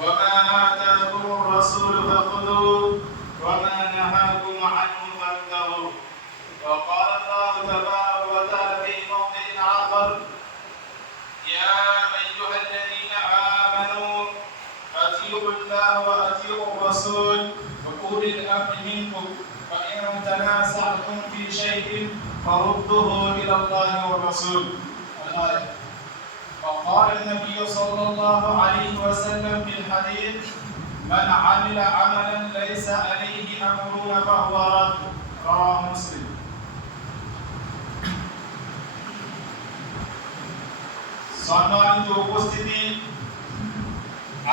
وما آتاكم الرسول فخذوه وما نهاكم عنه فانتهوا. وقال الله تبارك وتعالى في موضع آخر: يا أيها الذين آمنوا أطيعوا الله وأطيعوا الرسول وأولي الأمر منكم فإن تنازعتم في شيء فردوه إلى الله والرسول. الآية. وقال النبي صلى الله عليه وسلم في الحديث: من عمل عملا ليس عليه أمرنا فهو رد. رواه مسلم. সম্মানিত উপস্থিতি,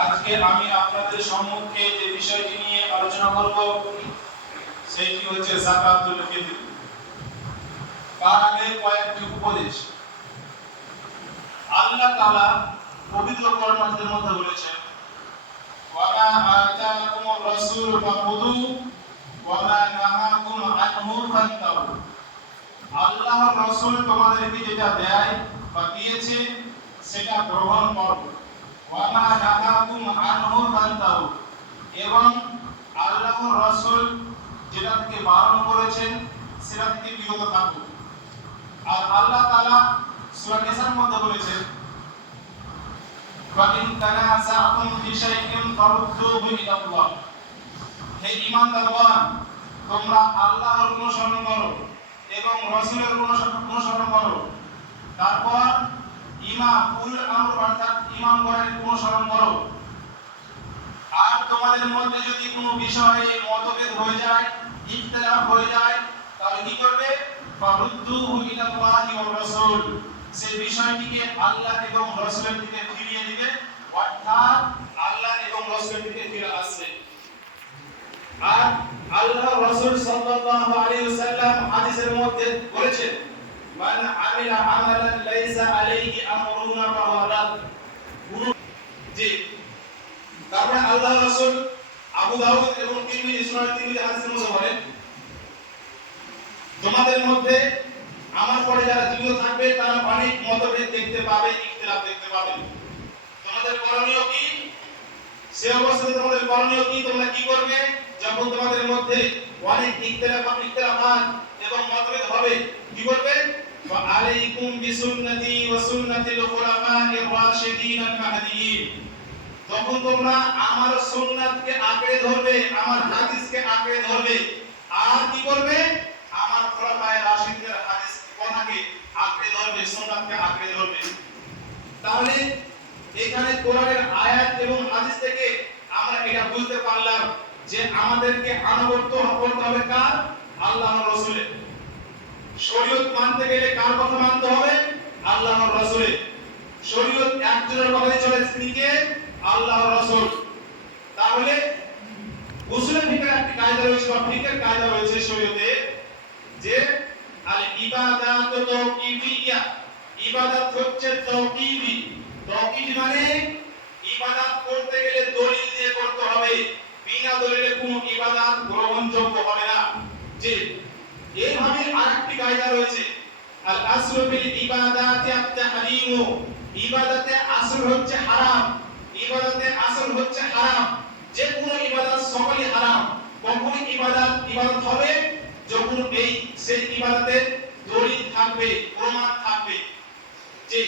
আজকে আমি আপনাদের সম্মুখে যে বিষয়টি নিয়ে আলোচনা করব সেটি হচ্ছে যাকাতুল ফিতর। তার আগে কয়েকটি উপদেশ। আল্লাহ তাআলা পবিত্র কোরআনের মধ্যে বলেছেন: ওয়ামা আতাকুমুর রাসূল ফাখুযু ওয়ামা নাহাকুম আনহু ফান্তাহু। আল্লাহর রাসূল তোমাদেরকে যেটা দেয় বা দিয়েছে সেটা গ্রহণ করো। ওয়ামা নাহাকুম আনহু ফান্তাহু। এবং আল্লাহর রাসূল যেটা থেকে বারণ করেছেন সেটা থেকে বিরত থাকো। আর আল্লাহ তাআলা সূরা নিসার মধ্যে বলেছেন: ওয়াইন তানাযাআতুম ফি শাইইন ফারুদ্দুহু ইলাল্লাহ। হে ঈমানদারগণ, তোমরা আল্লাহর অনুসরণ করো এবং রাসূলের অনুসরণ করো। তারপর উলুল আমর অর্থাৎ ইমামগণের অনুসরণ করো। আর তোমাদের মধ্যে যদি কোনো বিষয়ে মতভেদ হয়ে যায়, ইখতিলাফ হয়ে যায়, তাহলে কি করবে? ফারুদ্দুহু ইলাল্লাহি ওয়ার রাসূল। সেই বিষয়টিকে আল্লাহ এবং রাসূলের দিকে ফিরিয়ে দিবে, অর্থাৎ আল্লাহ এবং রাসূলের দিকে ফিরে আসবে। আর আল্লাহ রাসূল সাল্লাল্লাহু আলাইহি ওয়াসাল্লাম হাদিসের মধ্যে বলেছেন: মান আমিলা আমালান লাইসা আলাইহি আমরুনা ফাহুয়া রাদ। জি, তারপরে আল্লাহ রাসূল আবু দাউদ এবং তিরমিজি সুনান তিরমিজি হাদিসের মধ্যে বলেন: তোমাদের মধ্যে আমার পরে যারা জীবিত থাকবে তারা অনেক মতভেদ দেখতে পাবে, ইখতিলাফ দেখতে পাবে। তোমাদের করণীয় কি? সে অবস্থায় তোমাদের করণীয় কি? তোমরা কি করবে যখন তোমাদের মধ্যে অনেক ইখতিলাফ এবং মতভেদ হবে? কি করবে? ফাআলাইকুম বিসুন্নতি ওয়া সুন্নাতিল খুলাফায়ে রাশিদিন আল মাহদিয়িন। তখন তোমরা আমার সুন্নাতকে আঁকড়ে ধরবে, আমার হাদিসকে আঁকড়ে ধরবে। আর কি করবে? আমার খুলাফায়ে রাশিদিনের হাদিস কথাকে আঁকড়ে ধরবে, সুন্নাতকে আঁকড়ে ধরবে। তাহলে এখানে কোরআনের আয়াত এবং হাদিস থেকে আমরা এটা বুঝতে পারলাম যে আমাদেরকে আনুগত্য করতে হবে কার? আল্লাহর রাসূলের। শরীয়ত মানতে গেলে কার কথা মানতে হবে? আল্লাহর রাসূলের। শরীয়ত একজনের কথাই চলে, তিনি কে? আল্লাহর রাসূল। তাহলে উসুলে ফিকহের একটি কায়দা রয়েছে বা ফিকহের কায়দা রয়েছে শরীয়তে, যে আল ইবাদাতু তাওকিফিয়া। ইবাদত হচ্ছে তাওকিফি। তাওকিফ মানে ইবাদত করতে গেলে দলিল দিয়ে করতে হবে, বিনা দলিলে কোনো ইবাদত গ্রহণযোগ্য হবে না। যে এইভাবে আরেকটি কায়দা রয়েছে, আল আসলু ফিল ইবাদাতি আত-তাহরিমু। ইবাদতে আসল হচ্ছে হারাম। ইবাদতে আসল হচ্ছে হারাম। যে কোনো ইবাদত সকলই হারাম। কখন ইবাদত হবে? যখন সেই ইবাদতের দলিল থাকবে, প্রমাণ থাকবে। যে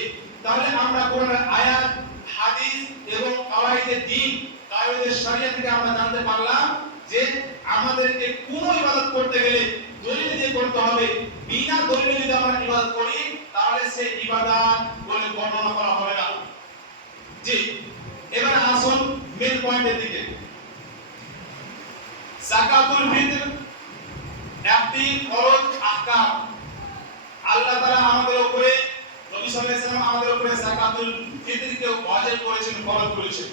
তাহলে আমরা কোরআনের আয়াত, হাদিস এবং কাওয়াইদে দ্বীন, কাওয়াইদে শরিয়ত থেকে আমরা জানতে পারলাম যে আমাদেরকে কোন ইবাদত করতে গেলে দলিল দিয়ে করতে হবে। বিনা দলিলে যদি আমরা ইবাদত করি তাহলে সেই ইবাদত বলে বর্ণনা করা হবে না। জি, এবার আসুন মেন পয়েন্টের দিকে। যাকাতুল ফিতর একটি ফরজ আহকাম। আল্লাহ তাআলা আমাদের উপরে, নবী সাল্লাল্লাহু আলাইহি ওয়াসাল্লাম আমাদের উপরে যাকাতুল ফিতরকে ওয়াজিব করেছেন, ফরজ করেছেন।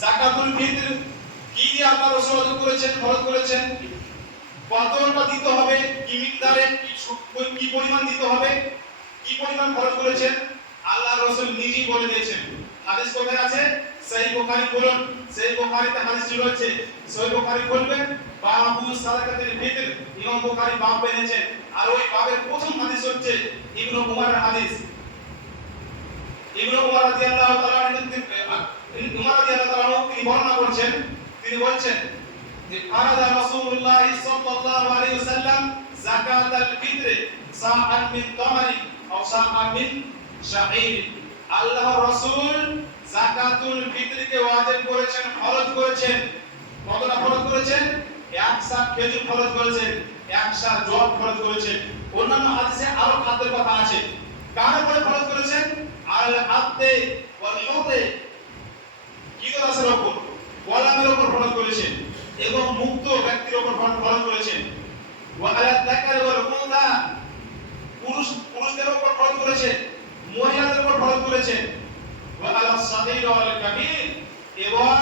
যাকাতুল ফিতর কি দিয়ে আল্লাহ রাসূল ওয়াজিব করেছেন, ফরজ করেছেন? কতটা দিতে হবে, কি মিকদারে, কি পরিমাণ দিতে হবে, কি পরিমাণ খরচ করেছেন আল্লাহ রাসূল নিজেই বলে দিয়েছেন। হাদিস কোথায় আছে? সহিহ বুখারী বলুন। সহিহ বুখারীতে হাদিসটি রয়েছে। সহিহ বুখারী বলবেন বাবু সাদাকাতুল ফিতর। ইমাম বুখারী বাব এনেছেন, আর ওই বাবের প্রথম হাদিস হচ্ছে ইবনে উমরের হাদিস। ইবনে উমর রাদিয়াল্লাহু তাআলা তিনি বলছেন যে ফারাদা রাসূলুল্লাহ সাল্লাল্লাহু আলাইহি ওয়াসাল্লাম যাকাতাল ফিত্র সাআন মিন তামারি আও সাআন মিন শাঈর। আল্লাহর রাসূল যাকাতুল ফিত্রকে ওয়াজিব করেছেন, ফরজ করেছেন। কতটা ফরজ করেছেন? এক সা খেজুর ফরজ করেছেন, এক সা জব ফরজ করেছেন। অন্যান্য হাদিসে আরো খাদ্যের কথা আছে। কার উপরে ফরজ করেছেন? আল আবদে ওয়াল হুররে, কিদাসের উপর, গোলামের উপর ফরজ করেছেন এবং মুক্ত ব্যক্তির উপর ফরজ করেছেন। ওয়া আলা যাকারি ওয়াল উনসা, পুরুষদের উপর ফরজ করেছেন, মহিলাদের উপর ফরজ করেছেন। ওয়া আলা সাগীর ওয়াল কাবীর, এবং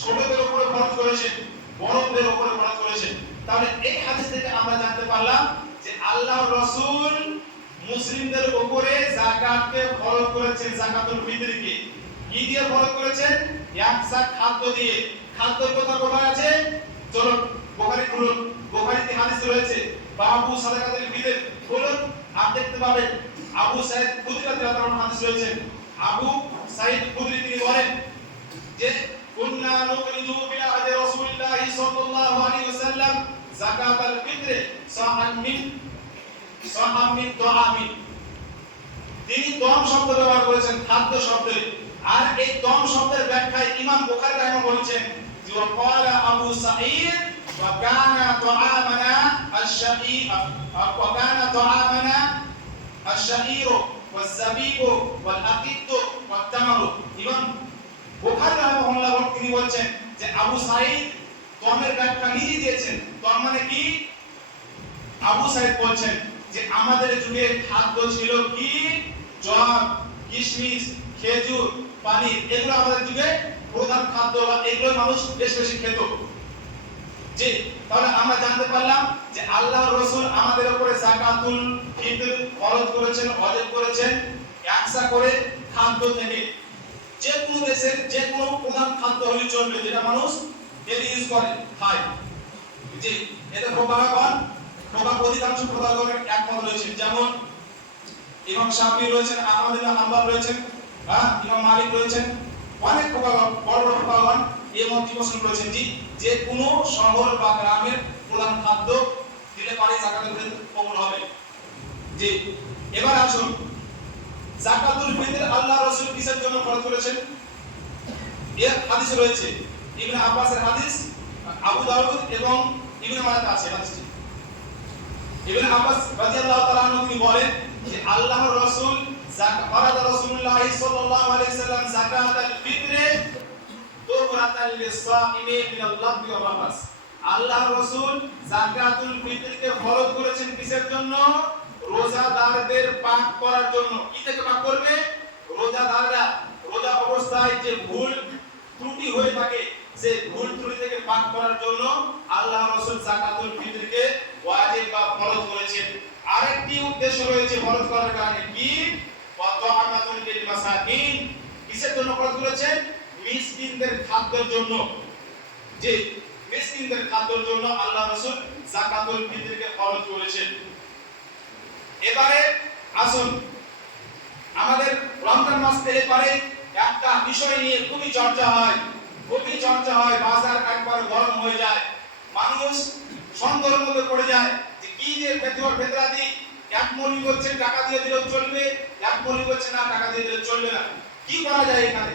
ছোটদের উপর ফরজ করেছেন, বড়দের উপর ফরজ করেছেন। তাহলে এই হাদিস থেকে আমরা জানতে পারলাম যে আল্লাহর রাসূল মুসলিমদের উপরে যাকাতকে ফরজ করেছেন, যাকাতুল ফিতরকে কি দিয়ে ফরজ করেছেন? এক সা খাদ্য দিয়ে। খাদ্যের কথা কোথায় আছে? চলুন বুখারী খুলুন, বুখারীতে হাদিস রয়েছে বাবু সাদাকাতুল ফিতর খুলুন, আপনি দেখতে পাবেন আবু সাঈদ খুদরি রাদিয়াল্লাহু আনহু হাদিস রয়েছে। আবু সাঈদ খুদরি তিনি বলেন যে কুননা নুকরিদু বিলা আদি রাসূলিল্লাহ সাল্লাল্লাহু আলাইহি ওয়াসাল্লাম যাকাতাল ফিতর সাআন মিন তাআমি। তিনি তম শব্দ ব্যবহার করেছেন খাদ্য শব্দে। আর এই তম শব্দের ব্যাখ্যায় ইমাম বুখারী রাহিমাহুল্লাহ বলেছেন যে ওয়াকালা আবু সাঈদ ওয়া কানা তাআমানা আশ-শাঈর ওয়া কানা তাআমানা আশ-শাঈর ওয়াজ-যাবিব ওয়াল-আকিদ ওয়াত-তামর। ইমাম বুখারী রাহিমাহুল্লাহ তিনি বলেছেন যে আবু সাঈদ তমের ব্যাখ্যা নিজে দিয়েছেন। তম মানে কি? আবু সাঈদ বলেছেন যে আমাদের যুগে খাদ্য ছিল কি? জব, কিশমিশ, খেজুর, পানি, এগুলো আমাদের যুগে প্রধান খাদ্য, বা এগুলো মানুষ বেশি খেত। জি, তাহলে আমরা জানতে পারলাম যে আল্লাহর রাসূল আমাদের উপরে যাকাতুল ফিতর ফরজ করেছেন, ওয়াজিব করেছেন একসা করে খাদ্য থেকে। যে কোনো দেশের যে কোনো প্রধান খাদ্য হলে চলবে, যেটা মানুষ ডেইলি ইউজ করে, খায়। জি, এতে প্রকারগণ অধিকাংশ প্রকারগণের একমত রয়েছে। যেমন ইমাম শাফি রয়েছেন, আহমদ ইবনে হাম্বল রয়েছেন, ইমাম মালিক রয়েছেন, অনেক প্রকারগণ, বড় বড় প্রকারগণ এই মতটি পোষণ করেছেন যে কোনো শহর বা গ্রামের প্রধান খাদ্য দিলে পারে যাকাতুল ফিতর কবুল হবে। জি, এবার আসুন যাকাতুল ফিতর আল্লাহর রাসূল কিসের জন্য ফরজ করেছেন? এর হাদিস রয়েছে, ইবনে আব্বাসের হাদিস, আবু দাউদ এবং ইবনে মাজাহ আছে হাদিসটি। ইবনে আব্বাস রাদিয়াল্লাহু তাআলা আনহু তিনি বলেন যে আল্লাহর রাসূল ফারাদা রাসূলুল্লাহ সাল্লাল্লাহু আলাইহি ওয়াসাল্লাম যাকাতাল ফিতর তুবরাতাল লিসাইমি মিনাল লাগবি ওয়া রাফাস। আল্লাহর রাসূল যাকাতুল ফিতরকে ফরজ করেছেন কিসের জন্য? রোজাদারদের পাক করার জন্য। কি থেকে পাক করবে? রোজাদাররা রোজা অবস্থায় যে ভুল ত্রুটি হয়ে থাকে, সেই ভুল ত্রুটি থেকে পাক করার জন্য আল্লাহর রাসূল যাকাতুল ফিতরকে ওয়াজিব বা ফরজ করেছেন। আরেকটি উদ্দেশ্য রয়েছে ফরজ করার কারণে, কি? ওয়াতাআমাতুল লিল মাসাকিন। কিসের জন্য ফরজ করেছেন? মিসকিনদের খাদ্যের জন্য। যে মিসকিনদের খাদ্যের জন্য আল্লাহ রাসূল যাকাতুল ফিতরকে ফরজ করেছেন। এবারে আসুন, আমাদের রমজান মাস এলে পরে একটা বিষয় নিয়ে খুবই চর্চা হয়, বাজার একবার গরম হয়ে যায়, মানুষ সন্দেহের মধ্যে পড়ে যায় যে কি দিয়ে ফেতরা দিই। এক মনি করছে টাকা দিয়ে দিলেও চলবে, এক মনি করছে না টাকা দিয়ে দিলে চলবে না। কি করা যায় এখানে?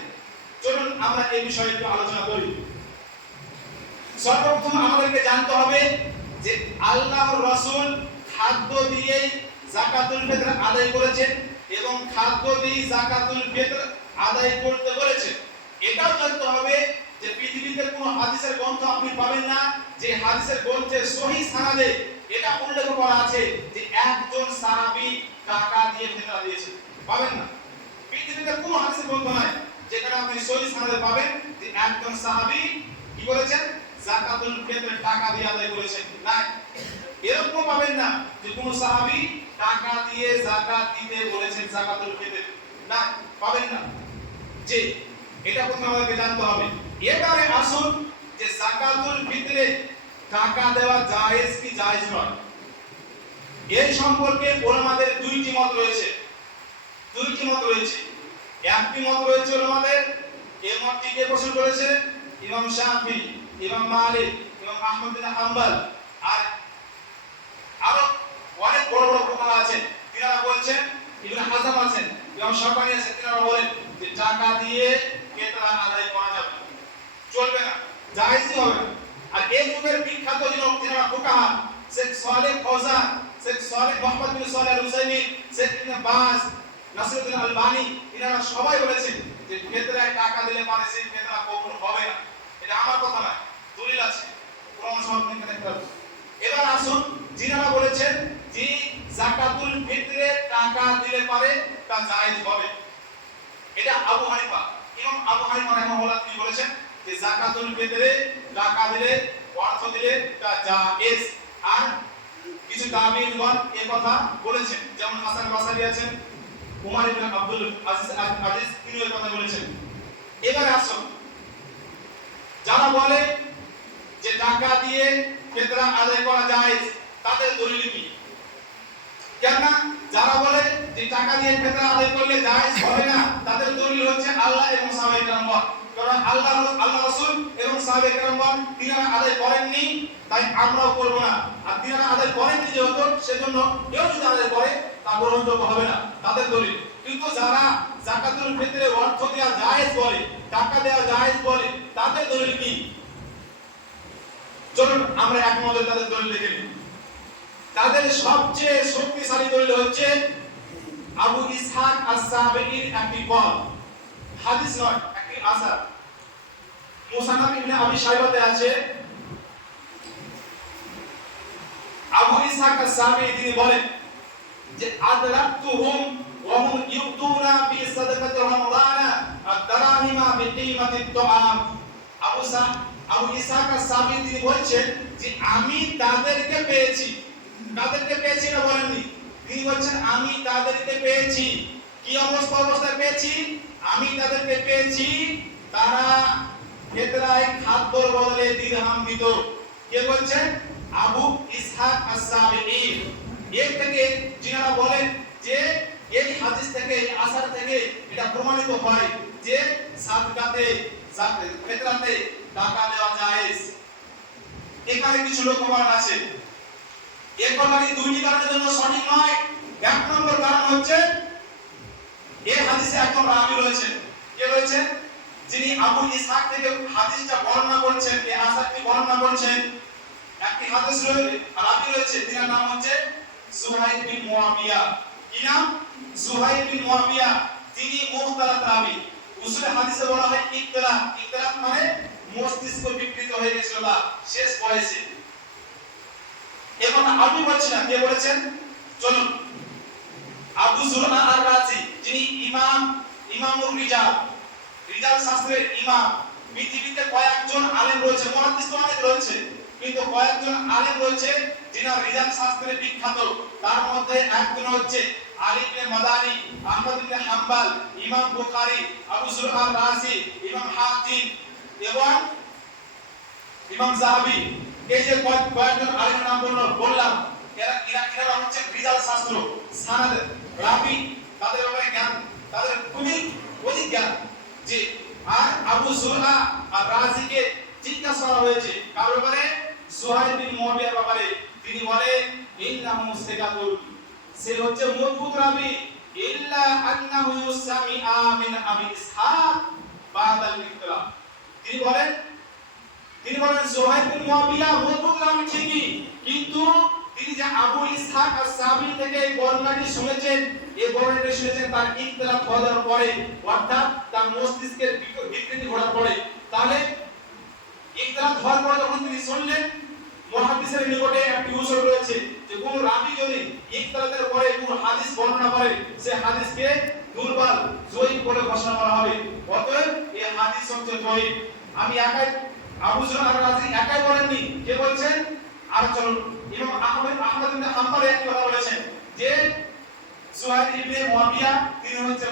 চলুন আমরা এই বিষয়ে একটু আলোচনা করি। সর্বপ্রথম আমাদেরকে জানতে হবে যে আল্লাহর রাসূল খাদ্য দিয়ে যাকাতুল ফিতর আদায় করেছেন এবং খাদ্য দিয়ে যাকাতুল ফিতর আদায় করতে বলেছেন। এটাও জানতে হবে যে পৃথিবীতে কোনো হাদিসের গ্রন্থ আপনি পাবেন না যে হাদিসের গ্রন্থে সহিহ সানাদে এটা উল্লেখ করা আছে যে একজন সাহাবী টাকা দিয়ে ফিতরা দিয়েছেন। পাবেন না। পৃথিবীতে কোনো হাদিসের গ্রন্থ নাই যেখানে আপনি সহিহ সানাদে পাবেন যে একজন সাহাবী কি করেছেন? যাকাতুল ফিতর টাকা দিয়ে আদায় করেছেন। না, এরকম পাবেন না যে কোন সাহাবী টাকা দিয়ে যাকাত দিতে বলেছেন যাকাতুল ফিতর। না, পাবেন না। যে এটা প্রথমে আমাদেরকে জানতে হবে। এবারে আসুন যে যাকাতুল ফিতরে টাকা দেওয়া জায়েজ কি জায়েজ নয়, এই সম্পর্কে উলামাদের দুইটি মত রয়েছে। একটি মত রয়েছে উলামাদের, এই মতটিকে পোষণ করেছে ইমাম শাফি ইমাম মালিক, ইমাম আহমদ বিন হাম্বল আর আরো অনেক বড় বড় ফুকাহা আছেন, তিনারা বলছেন, ইবনে হাজাম আছেন, ইমাম শাওকানি আছেন, তিনারা বলেন যে টাকা দিয়ে ফিতরা আদায় করা যাবে না, চলবে না, জায়েজই হবে না। আর এই যুগের বিখ্যাত যিনি তিনারা ফুকাহা শেখ সালেহ ফৌজান, শেখ সালেহ মুহাম্মদ বিন সালেহ আল উসাইমিন, শেখ ইবনে বাজ, নাসিরুদ্দিন আলবানী, এনারা সবাই বলেছেন যে ফিতরায় টাকা দিলে মানে সেই ফিতরা কবুল হবে না। এটা আমার কথা নয়, দলিল আছে কোরআন শরীফে দেখতে পাবেন। এবার আসুন, যিনারা বলেছেন যে যাকাতুল ফিতরে টাকা দিলে পারে তা জায়েজ হবে, এটা আবু হানিফা, ইমাম আবু হানিফা রাহিমাহুল্লাহ তিনি বলেছেন যে যাকাতুল ফিতরে টাকা দিলে, অর্থ দিলে তা জায়েজ। আর কিছু তাবিঈনগণ এই কথা বলেছেন, যেমন হাসান বাসরি আছেন, উমর ইবনে আব্দুল আজিজ তিনি এই কথা বলেছেন। এবারে আসুন, যারা বলে যে টাকা দিয়ে ফিতরা আদায় করা জায়েজ, তাদের দলিল কি? কেননা যারা বলে যে টাকা দিয়ে ফিতরা আদায় করলে জায়েজ হবে না, তাদের দলিল হচ্ছে আল্লাহ এবং সাহাবায়ে কেরামগণ। কারণ আল্লাহ রাসূল এবং সাহাবায়ে কেরামগণ তিনারা আদায় করেননি, তাই আমরাও করব না। আর তিনারা আদায় করেননি যেহেতু, সেজন্য কেউ যদি আদায় করে তা গ্রহণযোগ্য হবে না, তাদের দলিল। কিন্তু যারা যাকাতুল ফিতরে অর্থ দেওয়া জায়েজ বলে, টাকা দেওয়া জায়েজ বলে, তাদের দলিল কি? চলুন আমরা এক নজরে তাদের দলিল দেখে নিই। তাদের সবচেয়ে শক্তিশালী দলিল হচ্ছে আবু ইসহাক আস-সাবিঈর একটি কল, হাদিস নয়, একটি আসার। মুসান্নাফ ইবনে আবি শাইবাতে আছে, আবু ইসহাক আস-সাবিঈ তিনি বলেন যে আদরাকতুহুম ওয়া হুম ইউতুনা বি সাদাকাতি রমাদান আদ-দারাহিমা বিকিমাতি তুআম। আবু ইসহাক আস-সাবিঈ তিনি বলছেন যে আমি তাদেরকে পেয়েছি, তাদেরকে পেয়েছি না বলেননি, তিনি বলছেন আমি তাদেরকে পেয়েছি। কি অবস্থায় পেয়েছি? আমি তাদেরকে পেয়েছি তারা ফিতরায় খাদ্যর বদলে দিরহাম দিত। কে বলছেন? আবু ইসহাক আস-সাবিঈ। এর থেকে যিনারা বলেন যে এই হাদিস থেকে, এই আসার থেকে এটা প্রমাণিত হয় যে সাদকাতে, ফিতরাতে টাকা দেওয়া জায়েজ। এখানে কিছু লোকমান আছে, এই কথাটি দুইটি কারণের জন্য সঠিক নয়। এক নম্বর কারণ হচ্ছে এই হাদিসে একজন রাবী রয়েছেন। কে রয়েছেন? যিনি আবু ইসহাক থেকে হাদিসটা বর্ণনা করছেন, এই আসারটি বর্ণনা করছেন, একটি হাদিস রাবী রয়েছে, যার নাম হচ্ছে সুহাইব বিন মুয়াবিয়া। কি নাম? সুহাইব বিন মুয়াবিয়া। তিনি মুখতালাত রাবী। উসুলে হাদিসে বলা হয় ইখতিলাফ। ইখতিলাফ মানে মস্তিষ্ক বিকৃত হয়ে গেছিল তার শেষ বয়সে। এখন আমি বলছি না, কে বলেছেন? চলুন, আবু যুরআ আর-রাজি, যিনি ইমামুর রিজাল শাস্ত্রের ইমাম। পৃথিবীতে কয়েকজন আলেম রয়েছে, মুহাদ্দিস তো অনেক রয়েছে, কিন্তু কয়েকজন আলেম রয়েছে যিনি রিজাল শাস্ত্রে বিখ্যাত। তার মধ্যে একজন হচ্ছে আলী ইবনে মাদানি, আহমদ ইবনে হাম্বল, ইমাম বুখারী, আবু যুরআ আর-রাজি, ইমাম হাকিম এবং ইমাম যাহাবী। এই যে কয়েকজন আলেমের নাম বললাম, এরা হচ্ছে রিজাল শাস্ত্র, সানাদ, রাবী, তাদের ব্যাপারে জ্ঞান, তাদের খুবই অধিক জ্ঞান। যে আর আবু যুরআ আর-রাজিকে জিজ্ঞাসা করা হয়েছে কার ব্যাপারে? সুহাইব বিন মুয়াবিয়ার ব্যাপারে। তিনি বলেন ইন্নাহু সিকাতুল, সে হচ্ছে মজবুত রাবী, ইল্লা আন্নাহু সামিআ মিন আবি ইসহাক বাদাল ইখতিলাফ। তিনি বলেন সুহাইব বিন মুয়াবিয়া মজবুত রাবী ঠিকই, কিন্তু তিনি যে আবু ইসহাক আস-সাবিঈ থেকে এই বর্ণনাটি শুনেছেন, এই বর্ণনাটি শুনেছেন তার ইখতিলাফ হওয়ার পরে, অর্থাৎ তার মস্তিষ্কের বিকৃতি ঘটার পরে। তাহলে ইখতিলাফ হওয়ার পরে যখন তিনি শুনলেন, মুহাদ্দিসের নিকটে একটি উসুল রয়েছে যে কোন রাবী যদি ইখতিলাফের পরে কোন হাদিস বর্ণনা করে, সে হাদিসকে দুর্বল, যঈফ বলে ঘোষণা করা হবে। অতএব এই হাদিস হচ্ছে যঈফ। আমি একাই, আবু যুরআ আর-রাজি একাই বলেননি, কে বলছেন? আর চলুন, ইমাম আহমদ ইবনে হাম্বল একই কথা বলেছেন যে সুহাইব ইবনে মুয়াবিয়া তিনি হচ্ছে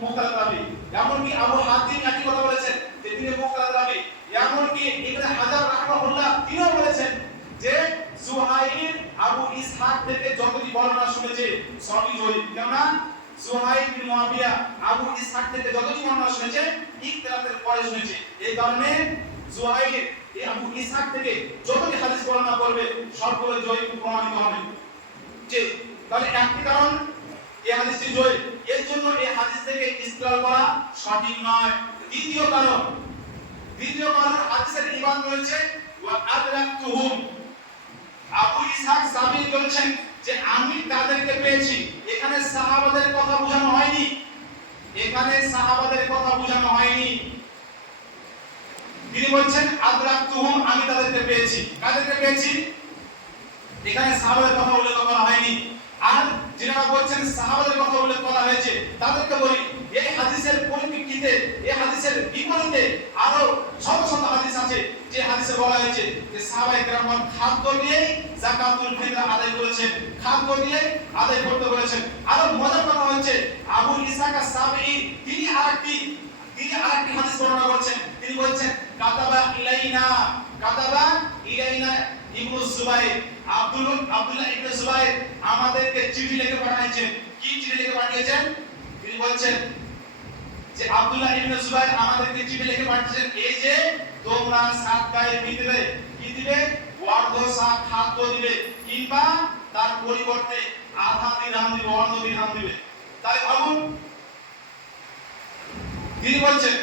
মুখতালাত রাবী। এমনকি আবু হাতিম একই কথা বলেছেন যে তিনি মুখতালাত রাবী। এমনকি ইবনে হাজার রাহিমাহুল্লাহ তিনিও বলেছেন যে সুহাইব আবু ইসহাক থেকে যতটি বর্ণনা শুনেছে সবই যঈফ। কেননা সুহাইব বিন মুয়াবিয়া আবু ইসহাক থেকে যতটি বর্ণনা শুনেছে ইখতিলাফের পরে শুনেছে। এই কারণে জুহাইর এই আবু ইসহাক থেকে যতটি হাদিস বর্ণনা করবে সবগুলো জয়ী প্রমাণিত হবে। যে তাহলে একটি কারণ এই হাদিসটি জয়ী, এর জন্য এই হাদিস থেকে ইস্তেদলাল করা সঠিক নয়। দ্বিতীয় কারণ হাদিসের ইবান রয়েছে ওয়া আদরাকতুহুম, আবু ইসহাক সাবির বলছেন যে আমি তাদেরকে পেয়েছি। এখানে সাহাবাদের কথা বোঝানো হয়নি, তিনি বলছেন আদরাকতুহুম, আমি তাদেরকে পেয়েছি। কাদেরকে পেয়েছি? এখানে সাহাবাদের কথা উল্লেখ করা হয়নি। আর যারা বলছেন সাহাবাদের কথা উল্লেখ করা হয়েছে তাদেরকে বলি, এই হাদিসের পরিপ্রেক্ষিতে, এই হাদিসের বিপরীতে আরো শত শত হাদিস আছে যে হাদিসে বলা হয়েছে যে সাহাবায়ে কেরাম খাদ্য দিয়ে যাকাতুল ফিতর আদায় করেছেন, খাদ্য দিয়ে আদায় করতে বলেছেন। আরো মজার কথা হচ্ছে আবু ইসহাক আস-সাবিঈ তিনি আরেকটি হাদিস বর্ণনা করছেন। তিনি বলছেন কাতাবা ইলাইনা ইবনে জুবাইর, আব্দুল্লাহ ইবনে জুবাইর আমাদেরকে চিঠি লিখে পাঠিয়েছেন। কি চিঠি লিখে পাঠিয়েছেন? তিনি বলছেন যে আব্দুল্লাহ ইবনে জুবাইর আমাদেরকে চিঠি লিখে পাঠিয়েছেন এই যে তোমরা সাদকায়ে ভিতরে কি দিবে? ওয়ার্ধসা খাদ্য দিবে, কিংবা তার পরিবর্তে আধা দিরহাম দিবে, অর্ধ দিরহাম দিবে। তাই ভাবুন, তিনি বলছেন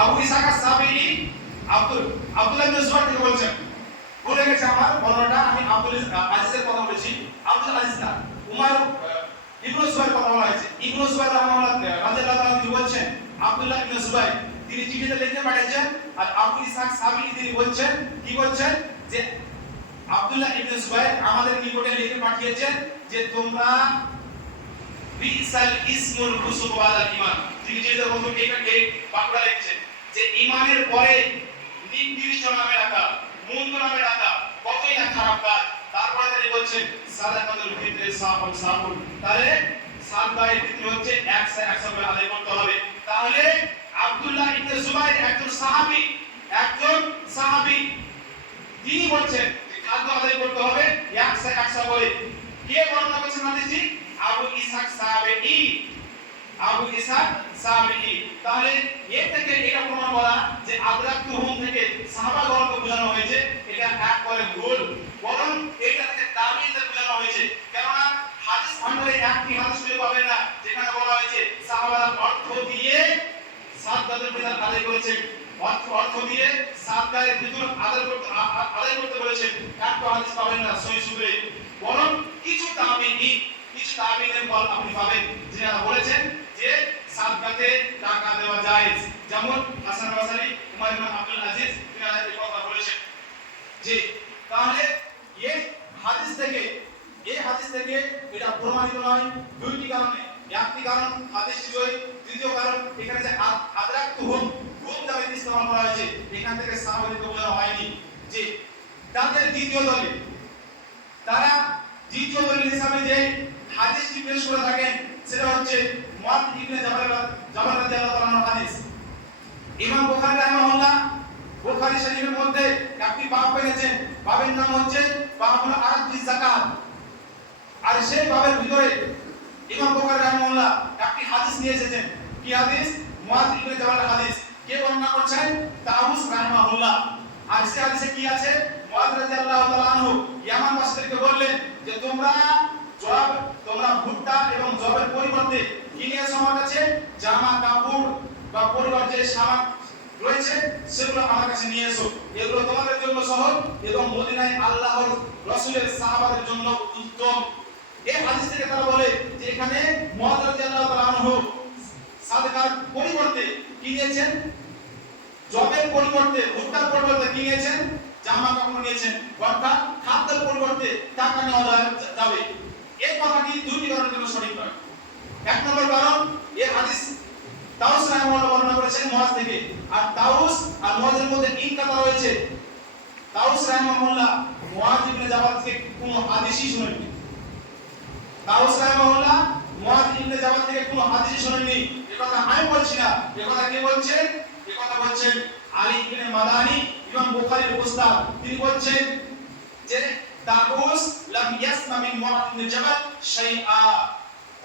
আবু ইসহাক আস-সাবিঈ আব্দুল্লাহ ইবনে জুবাইর থেকে বলছেন। ভুলে গেছে আমার বর্ণনাটা, আমি আব্দুল আজিজের কথা বলেছি, আব্দুল আজিজ না, উমার ইবনে জুবাইর কথা বলা হয়েছে। ইবনে জুবাইর রাদিয়াল্লাহু তাআলা তিনি বলছেন আব্দুল্লাহ ইবনে জুবাইর তিনি চিঠিতে লিখে পাঠিয়েছেন। আর আবু ইসহাক সাবিঈ তিনি বলছেন, কি বলছেন? যে আব্দুল্লাহ ইবনে জুবাইর আমাদের নিকটে লিখে পাঠিয়েছেন যে তোমরা বিসাল ইসমুল ফুসুক ওয়াল ঈমান, তিনি যে বলছেন এই বাক্যটা লিখছেন যে ঈমানের পরে নিকৃষ্ট নামে রাখা, মন্দ নামে রাখা কতই না খারাপ কাজ। তারপরে তিনি বলছেন সাদাকাতুল ফিতরে সাহুল, তাহলে সাদকায়ে ফিতর হচ্ছে 100 করে আদায় করতে হবে। তাহলে আব্দুল্লাহ ইবনে জুবাইর একজন সাহাবী, তিনি বলছেন যে খাদ্য আদায় করতে হবে 100 করে। কে বর্ণনা করেছেন হাদিসটি? আবু ইসহাক সাবিঈ। তাহলে এর থেকে এটা প্রমাণ করা যে আদরাকতুহুম থেকে সাহাবাগণকে বোঝানো হয়েছে, এটা এক করে ভুল, বরং এটা থেকে তাবিঈনদের বোঝানো হয়েছে। কেননা হাদিস ভান্ডারে একটি হাদিস খুঁজে পাবেন না যেখানে বলা হয়েছে সাহাবারা অর্থ দিয়ে সাদকাতুল ফিতর আদায় করেছেন, অর্থ দিয়ে সাদকায়ে ফিতর আদায় করতে বলেছেন। একটা হাদিস পাবেন না সহিহ সুরে, বরং কিছু তাবিঈনের বল আপনি পাবেন যারা বলেছেন যে সাদকাতে টাকা দেওয়া জায়েজ, যেমন হাসান বাসারি, উমর ইবনে আব্দুল আজিজ তিনারা এই কথা বলেছেন। যে তাহলে এই হাদিস থেকে এটা প্রমাণিত নয় দুইটি কারণে। একটি কারণ হাদিসটি জয়ী, দ্বিতীয় কারণ এখানে যে আদরাকতুহুম দ্বারা ইস্তেমাল করা হয়েছে এখান থেকে সাহাবাদেরকে বোঝানো হয়নি। যে তাদের দ্বিতীয় দলিল হিসাবে যে হাদিসটি পেশ করে থাকেন সেটা হচ্ছে মুআয ইবনে জাবাল রাদিয়াল্লাহু তাআলার হাদিস। ইমাম বুখারী রাহিমাহুল্লাহ বুখারী শরীফের মধ্যে একটি বাব পেয়েছেন, বাবের নাম হচ্ছে বাবুল আরদিস যাকাত। আর সেই বাবের ভিতরে ইমাম বুখারী রাহিমাহুল্লাহ একটি হাদিস নিয়ে এসেছেন। কি হাদিস? মুআয ইবনে জাবালের হাদিস। কে বর্ণনা করছেন? তাউস রাহিমাহুল্লাহ। আর সেই হাদিসে কি আছে? মুআয রাদিয়াল্লাহু তাআলা আনহু ইয়ামান বাসীদেরকে বললেন যে তোমরা ভুট্টা এবং জবের পরিবর্তে কি নিয়ে এসো আমার কাছে? জামা কাপড় বা পরিবার যে সামান রয়েছে সেগুলো আমার কাছে নিয়ে এসো, এগুলো তোমাদের জন্য সহজ এবং মদিনায় আল্লাহর রাসূলের সাহাবাদের জন্য উত্তম। এই হাদিস থেকে তারা বলে যে এখানে মুআয রাদিয়াল্লাহু তাআলা আনহু সাদকার পরিবর্তে কি নিয়েছেন? জবের পরিবর্তে, ভুট্টার পরিবর্তে কি নিয়েছেন? জামা কাপড় নিয়েছেন, অর্থাৎ খাদ্যের পরিবর্তে টাকা নেওয়া যাবে। এই কথাটি দুটি কারণের জন্য সঠিক নয়। এক নম্বর কারণ, এই হাদিস তাউস রাহিমাহুল্লাহ বর্ণনা করেছেন মুআয থেকে, আর তাউস আর মুআযের মধ্যে ইনকাতা রয়েছে। তাউস রাহিমাহুল্লাহ মুআয ইবনে জাবাল থেকে কোনো হাদিসই শুনেননি। তাউস রাহিমাহুল্লাহ মুআয ইবনে জাবাল থেকে কোনো হাদিসই শুনেননি। এই কথা আমি বলছি না, এই কথা কে বলছেন? এই কথা বলছেন আলী ইবনে মাদানী, ইমাম বুখারীর উস্তাদ। তিনি বলছেন যে তাউস লাম ইয়াসমা মিন মুআয ইবনে জাবাল শাইআ।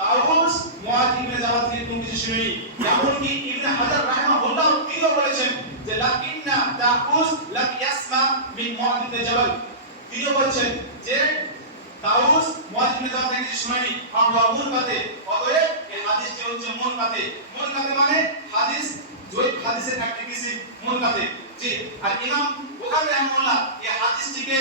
তাউস মুআয ইবনে জাবাল থেকে কোনো কিছু শুনেনি। এমনকি ইবনে হাজার রাহিমাহুল্লাহ তিনিও বলেছেন যে লাকিন্না তাউস লাম ইয়াসমা মিন মুআদ ইবনে জাবাল। তিনি বলছেন যে তাউস মুআদ ইবনে জাবাল থেকে কিছু শুনেনি, আমরা মুনকাতে, অতএব এই হাদিসটি হচ্ছে মুনকাতে। মুনকাতে মানে হাদিস জয়ীফ হাদিসের একটা কিছু মুনকাতে। জি, আর ইমাম বুখারী রাহিমাহুল্লাহ এই হাদিসটিকে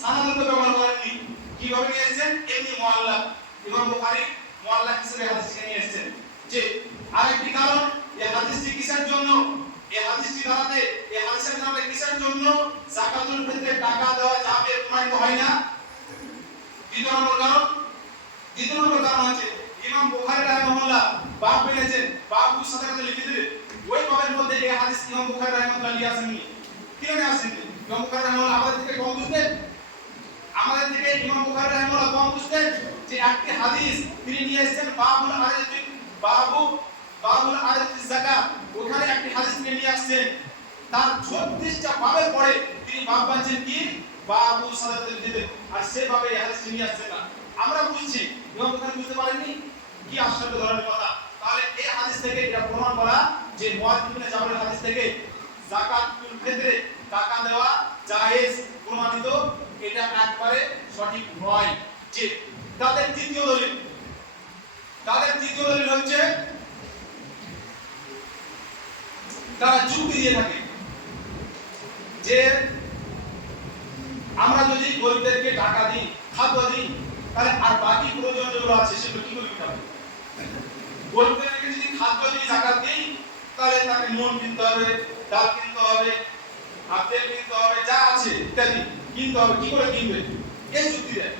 সানাদ ব্যবহার করেননি, কিভাবে নিয়ে এসেছেন? এমনি মুআল্লাক। ইমাম বুখারী মুআল্লাক হিসেবে হাদিসটিকে নিয়ে এসেছেন। জি, আরেকটি কারণ এই হাদিসটি কিসের জন্য, এই হাদিসটি দ্বারাতে এই হাদিসের দ্বারা কিসের জন্য যাকাতুল ফিতরে টাকা দেওয়া যাবে প্রমাণিত হয় না? দ্বিতীয় নম্বর কারণ হচ্ছে ইমাম বুখারী রাহিমাহুল্লাহ বাব পেয়েছেন, বাবুর সাথে সাথে লিখে দিলেন, ওই বাবের মধ্যে এই হাদিস ইমাম বুখারী রাহিমাহুল্লাহ নিয়ে আসেননি। কেন আসেননি? ইমাম বুখারী রাহিমাহুল্লাহ আমাদের থেকে কম বুঝতেন, আমাদের থেকে ইমাম বুখারী রাহিমাহুল্লাহ কম বুঝতেন যে একটি হাদিস তিনি নিয়ে এসেছেন বাবুল আদাতিস যাকাত, ওখানে একটি হাদিস নিয়ে আসছেন, তার 36টা বাবের পরে তিনি বাব বাঁধছেন কি বাবু সালাতুল ফিতর, আর সে ভাবে এই হাদিস নিয়ে আসছেন না। আমরা বুঝছি, ইমাম বুখারী বুঝতে পারেননি, কি আশ্চর্য ধরনের কথা। তাহলে এই হাদিস থেকে এটা প্রমাণ করা যে মুআদ ইবনে জাবালের হাদিস থেকে যাকাতুল ফিতরে টাকা দেওয়া জায়েজ প্রমাণিত, এটা একবারে সঠিক নয়। যে তাদের দ্বিতীয় দলিল হচ্ছে তারা যুক্তি দিয়ে থাকে যে আমরা যদি গরিবদেরকে টাকা দিই, খাদ্য দিই, তাহলে আর বাকি প্রয়োজন যেগুলো আছে সেগুলো কি করতে হবে? গরিবদেরকে যদি খাদ্য দিই, যাকাত দিই, তাহলে তাকে নুন কিনতে হবে, ডাল কিনতে হবে, আর তেল কিনতে হবে, যা আছে ইত্যাদি কিনতে হবে। কি করে কিনবে? এই যুক্তি দেয়।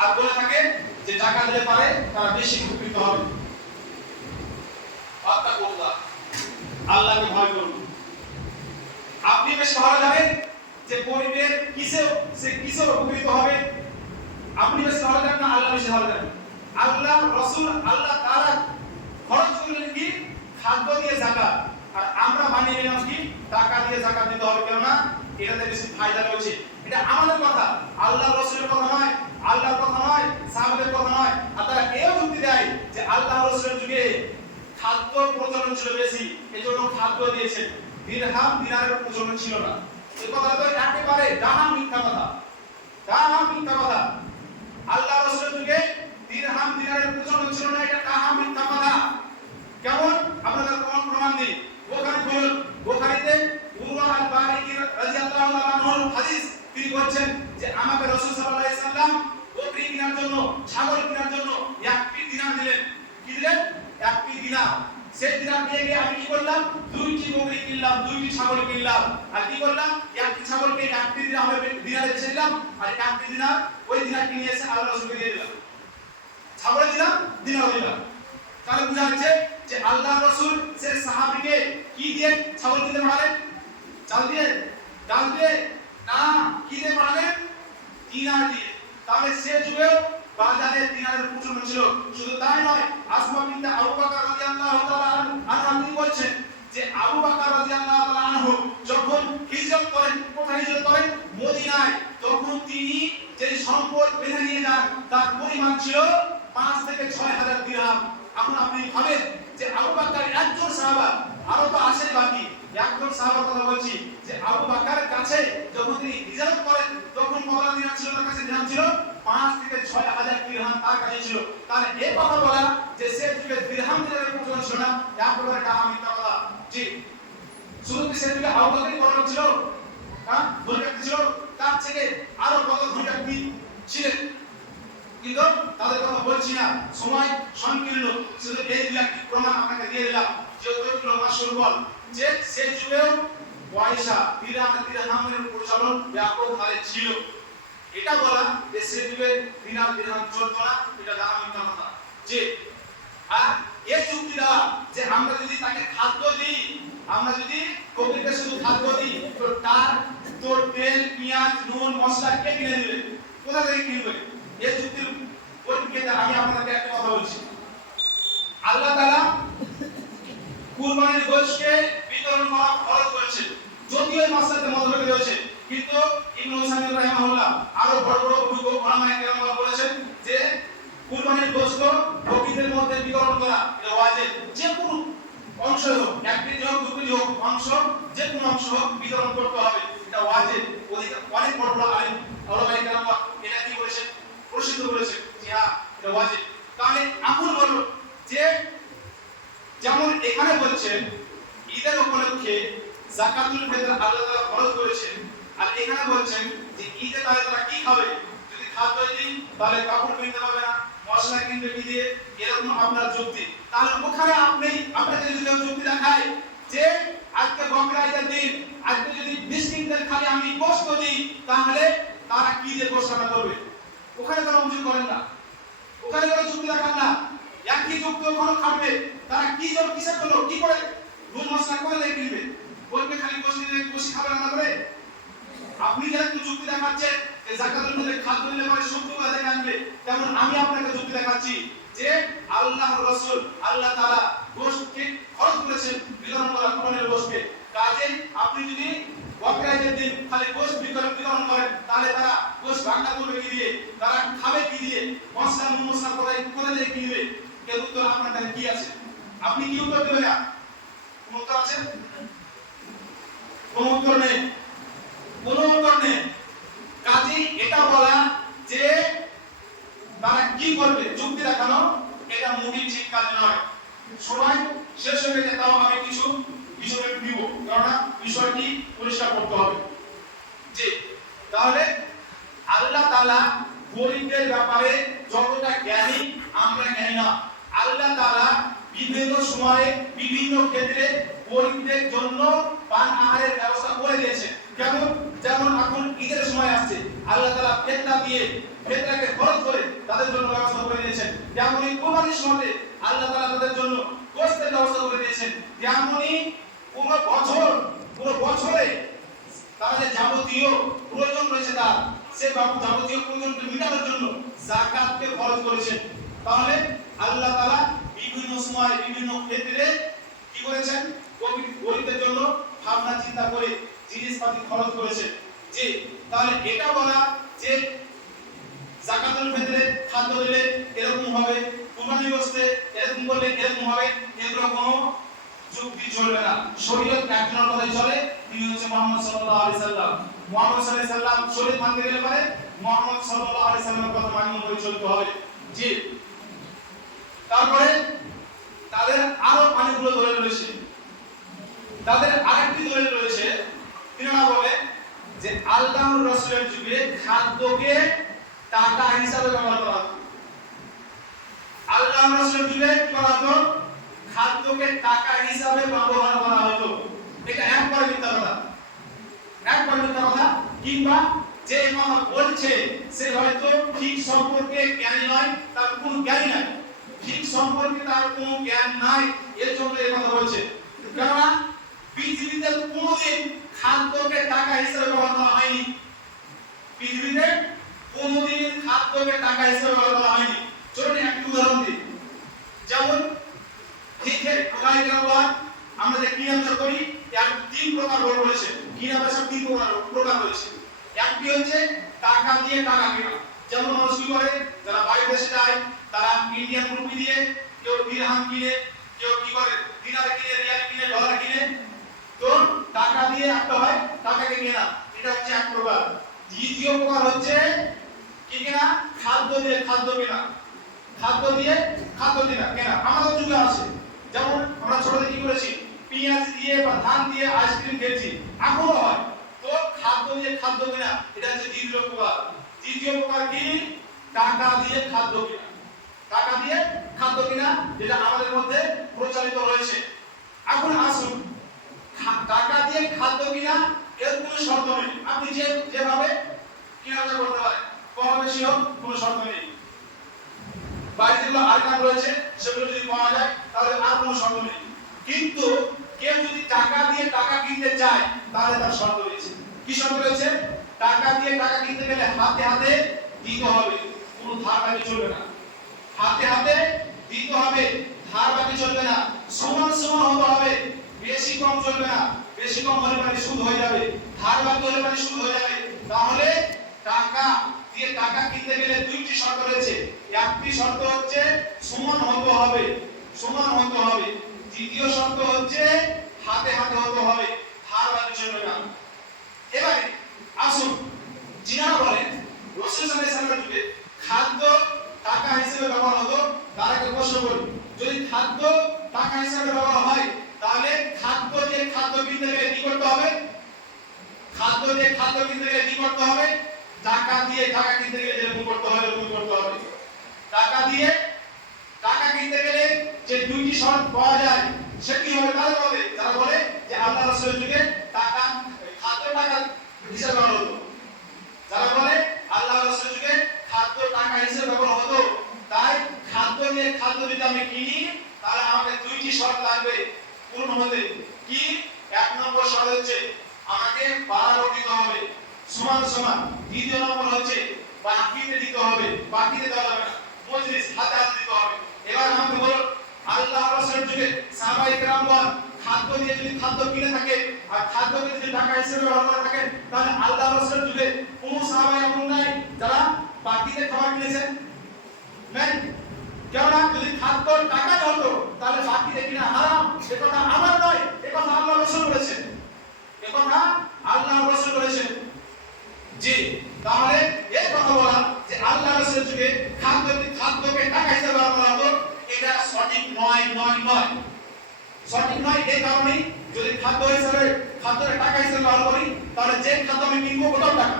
আর বলে থাকে যে টাকা দিলে পারে তারা বেশি উপকৃত হবে। আল্লাহকে ভয় করুন। আপনি বেশি ভালো জানেন যে গরিবের কিসে উপকৃত হবে? আপনি বেশি ভালো জানেন না আল্লাহ বেশি ভালো জানেন? আল্লাহ রাসূল আল্লাহ তাআলা খরচ করলেন কি খাদ্য দিয়ে যাকাত, আর আমরা বানিয়ে নিলাম কি টাকা দিয়ে যাকাত দিতে হবে। কেন না? এটাতে বেশি ফায়দা রয়েছে। এটা আমাদের কথা, আল্লাহ রাসূলের কথা নয়, আল্লাহর কথা নয়, সাহাবাদের কথা নয়। আর তারা এও যুক্তি দেয় যে আল্লাহ রাসূলের যুগে খাদ্য প্রচলন ছিল বেশি, এজন্য খাদ্য দিয়েছেন, দিরহাম দিনারের প্রচলন ছিল না। এই কথাটা তো একেবারে ডাহা মিথ্যা কথা। আল্লাহ রাসূলের যুগে দিরহাম দিনারের প্রচলন ছিল না, এটা ডাহা মিথ্যা কথা। কেমন? আপনাদের প্রমাণ দিই। বুখারীতে উরওয়া আল-বারিকি রাদিয়াল্লাহু আনহু হাদিস, তিনি বলেন যে আমাকে রাসূল সাল্লাল্লাহু আলাইহি সাল্লাম বকরি কেনার জন্য, ছাগল কেনার জন্য একটি দিনার দিলেন। কি দিলেন? একটি দিনার। সেই দিনার নিয়ে গিয়ে আমি কি করলাম? দুইটি বকরি কিনলাম, দুইটি ছাগল কিনলাম। আর কি করলাম? একটি ছাগলকে একটি দিনারে বেচে দিলাম, আর একটি দিনার ওই দিনার কিনে এসে আল্লাহর রাসূলকে দিয়ে দিলাম। ছাগল দিলাম, দিনার দিলাম। তাহলে বোঝা যাচ্ছে যে আল্লাহর রাসূল সে সাহাবীকে কি দিয়ে ছাগল কিনতে পাঠালেন? চাল দিয়ে? ডাল দিয়ে? না, কি দিয়ে পাঠালেন? দিনার দিয়ে। তাহলে সে যুগেও বাজারে দিনারের প্রচলন ছিল। শুধু তাই নয়, আসমা বিনতে আবু বকর রাদিয়াল্লাহু তাআলা আনহু তিনি বলছেন যে আবু বকর রাদিয়াল্লাহু তাআলা আনহু যখন হিজরত করেন, কোথায় হিজরত করেন? মদিনায়। তখন তিনি যে সম্পদ বেঁধে নিয়ে যান তার পরিমাণ ছিল 5 থেকে 6,000 দিরহাম। এখন আপনি ভাবেন যে আবু বকর একজন সাহাবা, আরো তো আসে বাকি, একজন সাহাবার কথা বলছি, যে আবু বকরের কাছে যখন তিনি হিজরত করেন তখন কত দিরহাম ছিল? তার কাছে দিরহাম ছিল 5 থেকে 6,000 দিরহাম তার কাছে ছিল। তাহলে এই কথা বলা যে সে যুগে দিরহাম দিনারের প্রচলন ছিল না, একেবারে ডাহা মিথ্যা কথা। জি, শুধু কি সে যুগে আবু বকরই বড় ছিল? হ্যাঁ, ধনী ছিল? তার থেকে আরো কত ধনী ব্যক্তি ছিলেন, কিন্তু তাদের কথা বলছি না, সময় সংকীর্ণ। শুধু এই দুই একটি প্রমাণ আপনাকে দিয়ে দিলাম যে ওইগুলো মাশহুর বল যে সেই যুগেও পয়সা দিরহামের প্রচলন ব্যাপক হারে ছিল। এটা বলা যে সেই যুগে দিরহাম চলতো না, এটা ডাহা মিথ্যা কথা। যে আর এই যুক্তিটা যে আমরা যদি তাকে খাদ্য দিই, আমরা যদি গরিবকে শুধু খাদ্য দিই, তো তার তোর তেল, পেঁয়াজ, নুন, মশলা কে কিনে দিবে? কোথা থেকে কিনবে? এই যুক্তির পরিপ্রেক্ষিতে আমি আপনাদের একটা কথা বলছি। আল্লাহ তাআলা কুরবানির গোশতকে বিতরণ করা ফরজ করেছেন, যদিও এই মাসলাতে মতভেদ রয়েছে, কিন্তু ইবনে উসাইমিন রাহিমাহুল্লাহ আরো বড় বড় উলামায়ে কেরামরা বলেছেন যে কুরবানির গোশত বকরিদের মধ্যে বিতরণ করা এটা ওয়াজিব। যে কোনো অংশ হোক, এক কেজি হোক, 2 কেজি হোক, মাংস যে কোনো অংশ হোক বিতরণ করতে হবে, এটা ওয়াজিব। অনেক বড় বড় আলেম ওলামায়ে কেরাম এটা কি বলেছেন, প্রসিদ্ধ বলেছেন যে হ্যাঁ এটা ওয়াজিব। তাহলে এখন বলো যে যেমন এখানে বলছেন ঈদের উপলক্ষে যাকাতুল ফিতর আল্লাহ তাআলা ফরজ করেছেন, আর এখানে বলছেন যে ঈদে তারা কি খাবে, যদি খাদ্য দিই তাহলে কাপড় কিনতে পারবে না, মশলা কিনবে কি দিয়ে, এরকম আপনার যুক্তি। তাহলে ওখানে আপনাকে যদি যুক্তি দেখায় যে আজকে বকরা ঈদের দিন, আজকে যদি 20 কুইন্টাল খালি আমি গোশত দিই তাহলে তারা কি দিয়ে গোশতটা করবে, ওখানে তারা অভিযোগ করেন না, ওখানে কোনো যুক্তি দেখান না। একই যুক্তি ওখানে খাবে, তারা কি জন্য কিসের জন্য কি করে নুন মশলা করে দিয়ে কিনবে, বলবে খালি গোশত খাবে না করে। আপনি যারা একটু যুক্তি দেখাচ্ছেন যে যাকাতুল ফিতর খাদ্য দিলে পরে সবজি বাজারে আনবে, তেমন আমি আপনাকে যুক্তি দেখাচ্ছি যে আল্লাহর রাসূল আল্লাহ তাআলা গোশতকে ফরজ করেছেন বিতরণ করা, কোরআনের গোশতকে। কাজেই আপনি যদি বকরা ঈদের দিন খালি গোশত বিতরণ করেন তাহলে তারা গোশত রান্না করবে কি দিয়ে, তারা খাবে কি দিয়ে, মশলা নুন মশলা করে দিয়ে কিনবে। এর উত্তর আপনার কাছে কি আছে? আপনি কি উত্তর দেবেন? কোন উত্তর আছে? কোন উত্তর নেই, কোন উত্তর নেই। কাজেই এটা বলা যে তারা কি করবে যুক্তি দেখানো, এটা মোটেই ঠিক কাজ নয়। সবাই শেষ হয়ে গেছে, তাও আমি কিছু বিষয় দিব, কারণ বিষয়টি পরিষ্কার করতে হবে। জি, তাহলে আল্লাহ তাআলা গরিবদের ব্যাপারে যতটা জ্ঞানী আমরা জ্ঞানী না। আল্লাহ তাআলা বিভিন্ন সময়ে বিভিন্ন ক্ষেত্রে গরিবদের জন্য পান আহারের ব্যবস্থা করে দিয়েছেন। যেমন এখন ঈদের সময় আসছে, আল্লাহ তাআলা ফিতরাকে ফরজ করে তাদের জন্য ব্যবস্থা করে দিয়েছেন। যেমনই কুরবানির সময় আল্লাহ তাআলা তাদের জন্য গোশতের ব্যবস্থা করে দিয়েছেন। যেমনই পুরো বছরে তার যে যাবতীয় প্রয়োজন রয়েছে তার সে যাবতীয় প্রয়োজনকে মেটানোর জন্য যাকাতকে ফরজ করেছেন। তাহলে আল্লাহ তাআলা বিভিন্ন সময় বিভিন্ন ক্ষেত্রে কি করেছেন, গরিবদের জন্য ভাবনা চিন্তা করে জিনিসপাতি খরচ করেছেন। জি, তাহলে এটা বলা যে যাকাতুল ফিতরে খাদ্য দিলে এরকম হবে, কুরবানি গোশতে এরকম করলে এরকম হবে, এগুলো কোনো যুক্তি চলবে না। শরীয়ত একজনের কথাই চলে, তিনি হচ্ছে মুহাম্মদ সাল্লাল্লাহু আলাইহি সাল্লাম। মুহাম্মদ সাল্লাল্লাহু আলাইহি সাল্লাম শরীয়ত মানতে গেলে পারে মুহাম্মদ সাল্লাল্লাহু আলাইহি সাল্লামের কথা মান্য করে চলতে হবে। জি, তারপরে তাদের আরো পানিগুলো ধরে রয়েছে, তাদের আরেকটি দলিল রয়েছে, তিনারা বলে যে আল্লাহর রাসূলের যুগে খাদ্যকে টাকা হিসাবে ব্যবহার করা হতো। আল্লাহর রাসূলের যুগে কি করা হতো, খাদ্যকে টাকা হিসাবে ব্যবহার করা হতো। এটা একবার মিথ্যা কথা, একবার মিথ্যা কথা। কিংবা যে কথা বলছে সে হয়তো ঠিক সম্পর্কে জ্ঞানী নয়, তার কোনো জ্ঞানী নাই, ঠিক সম্পর্কে তার কোনো জ্ঞান নাই, এর জন্য এই কথা বলছে। কেননা পৃথিবীতে কোনোদিন খাদ্যকে টাকা হিসেবে ব্যবহার করা হয়নি, পৃথিবীতে কোনোদিন খাদ্যকে টাকা হিসেবে ব্যবহার করা হয়নি। চলুন একটি উদাহরণ দিই। যেমন ঠিক আমরা যে কিনা বেচা করি, এর 3 প্রকার রোল রয়েছে। কিনা বেচার 3 প্রকার রয়েছে। একটি হচ্ছে টাকা দিয়ে টাকা কেনা, যেমন মানুষ কি করে, যারা বাইরে দেশে যায় তারা ইন্ডিয়ান রুপি দিয়ে, কেউ দিরহাম কিনে, কেউ কি করে দিনার কিনে, রিয়াল কিনে, ডলার কিনে। তো টাকা দিয়ে একটা হয় টাকাকে কেনা, এটা হচ্ছে এক প্রকার। দ্বিতীয় প্রকার হচ্ছে কি কেনা, খাদ্য দিয়ে খাদ্য কেনা, খাদ্য দিয়ে খাদ্য কেনা। আমাদের যুগে আছে, যেমন আমরা ছোটতে কি করেছি, পেঁয়াজ দিয়ে বা ধান দিয়ে আইসক্রিম খেয়েছি, এখনো হয়। তো খাদ্য দিয়ে খাদ্য কেনা, এটা হচ্ছে দ্বিতীয় প্রকার। তৃতীয় প্রকার কি, টাকা দিয়ে খাদ্য কেনা, টাকা দিয়ে খাদ্য কেনা, যেটা আমাদের মধ্যে প্রচলিত রয়েছে। এখন আসুন, টাকা দিয়ে খাদ্য কিনা এর কোনো শর্ত নেই, আপনি যেভাবে কেনাবেচা করতে পারেন, কম বেশি হোক, কোনো শর্ত নেই। বাড়িতে যেগুলো আরকান রয়েছে সেগুলো যদি পাওয়া যায় তাহলে আর কোনো শর্ত নেই। কিন্তু কেউ যদি টাকা দিয়ে টাকা কিনতে চায় তাহলে তার শর্ত রয়েছে। কি শর্ত রয়েছে, টাকা দিয়ে টাকা কিনতে গেলে হাতে হাতে দিতে হবে, কোনো ধার বাকি চলবে না। হাতে হাতে দিতে হবে, ধার বাকি চলবে না, সমান সমান হতে হবে, বেশি কম চলবে না, বেশি কম হলে মানে সুদ হয়ে যাবে, ধার বাকি হলে মানে সুদ হয়ে যাবে। তাহলে টাকা দিয়ে টাকা কিনতে গেলে 2টি শর্ত রয়েছে। একটি শর্ত হচ্ছে সমান হতে হবে, সমান হতে হবে। দ্বিতীয় শর্ত হচ্ছে হাতে হাতে হাতে হতে হবে, ধার বাকি চলবে না। এবারে আসুন, যিনারা বলেন রাসূল সাল্লাল্লাহু আলাইহি ওয়াসাল্লামের যুগে খাদ্য টাকা হিসেবে ব্যবহার হতো, তারাকে প্রশ্ন করি, যদি খাদ্য টাকা হিসেবে ব্যবহার হয় তাহলে খাদ্য দিয়ে খাদ্য কিনতে গেলে কি করতে হবে? খাদ্য দিয়ে খাদ্য কিনতে গেলে কি করতে হবে? টাকা দিয়ে টাকা কিনতে গেলে যেরকম করতে হবে এরকম করতে হবে। টাকা দিয়ে টাকা কিনতে গেলে যে দুইটি শর্ত পাওয়া যায় সেটি হবে তাদের মতে, যারা বলে যে আল্লাহ রাসূলের যুগে টাকা খাদ্য টাকা হিসেবে ব্যবহার হতো, যারা বলে আল্লাহ রাসূলের যুগে খাদ্য টাকা হিসেবে ব্যবহার হতো, তাই খাদ্য দিয়ে খাদ্য যদি আমি কিনি তাহলে আমাকে দুইটি শর্ত লাগবে পূর্ণ হতে। কি? এক নম্বর শর্ত হচ্ছে আমাকে বরাবর দিতে হবে, সমান সমান। দ্বিতীয় নম্বর হচ্ছে বাকিতে দিতে হবে, বাকিতে দেওয়া যাবে না, মজলিস হাতে হাতে দিতে হবে। এবার আমাকে বলুন, আল্লাহ রাসূলের যুগে সাহাবায়ে কেরামগণ খাদ্য দিয়ে যদি খাদ্য কিনে থাকে আর খাদ্যকে যদি টাকা হিসেবে ব্যবহার করে থাকেন, তাহলে আল্লাহ রাসূলের যুগে কোন সাহাবা এমন নাই যারা বাকিতে খাবার কিনেছেন? নাই। কেননা যদি খাদ্য টাকা হতো তাহলে বাকিতে কিনা হারাম। এ কথা আমার নয়, এ কথা আল্লাহ রাসূল বলেছেন, এ কথা আল্লাহ রাসূল বলেছেন। জি, তাহলে এই কথা বলা যে আল্লাহ রাসূলের যুগে খাদ্যকে টাকা হিসেবে ব্যবহার করা হতো, এটা সঠিক নয়। সঠিক নয় এই কারণেই, যদি খাদ্যের টাকা হিসেবে ব্যবহার করি তাহলে যে খাদ্য আমি কিনবো ওটাও টাকা।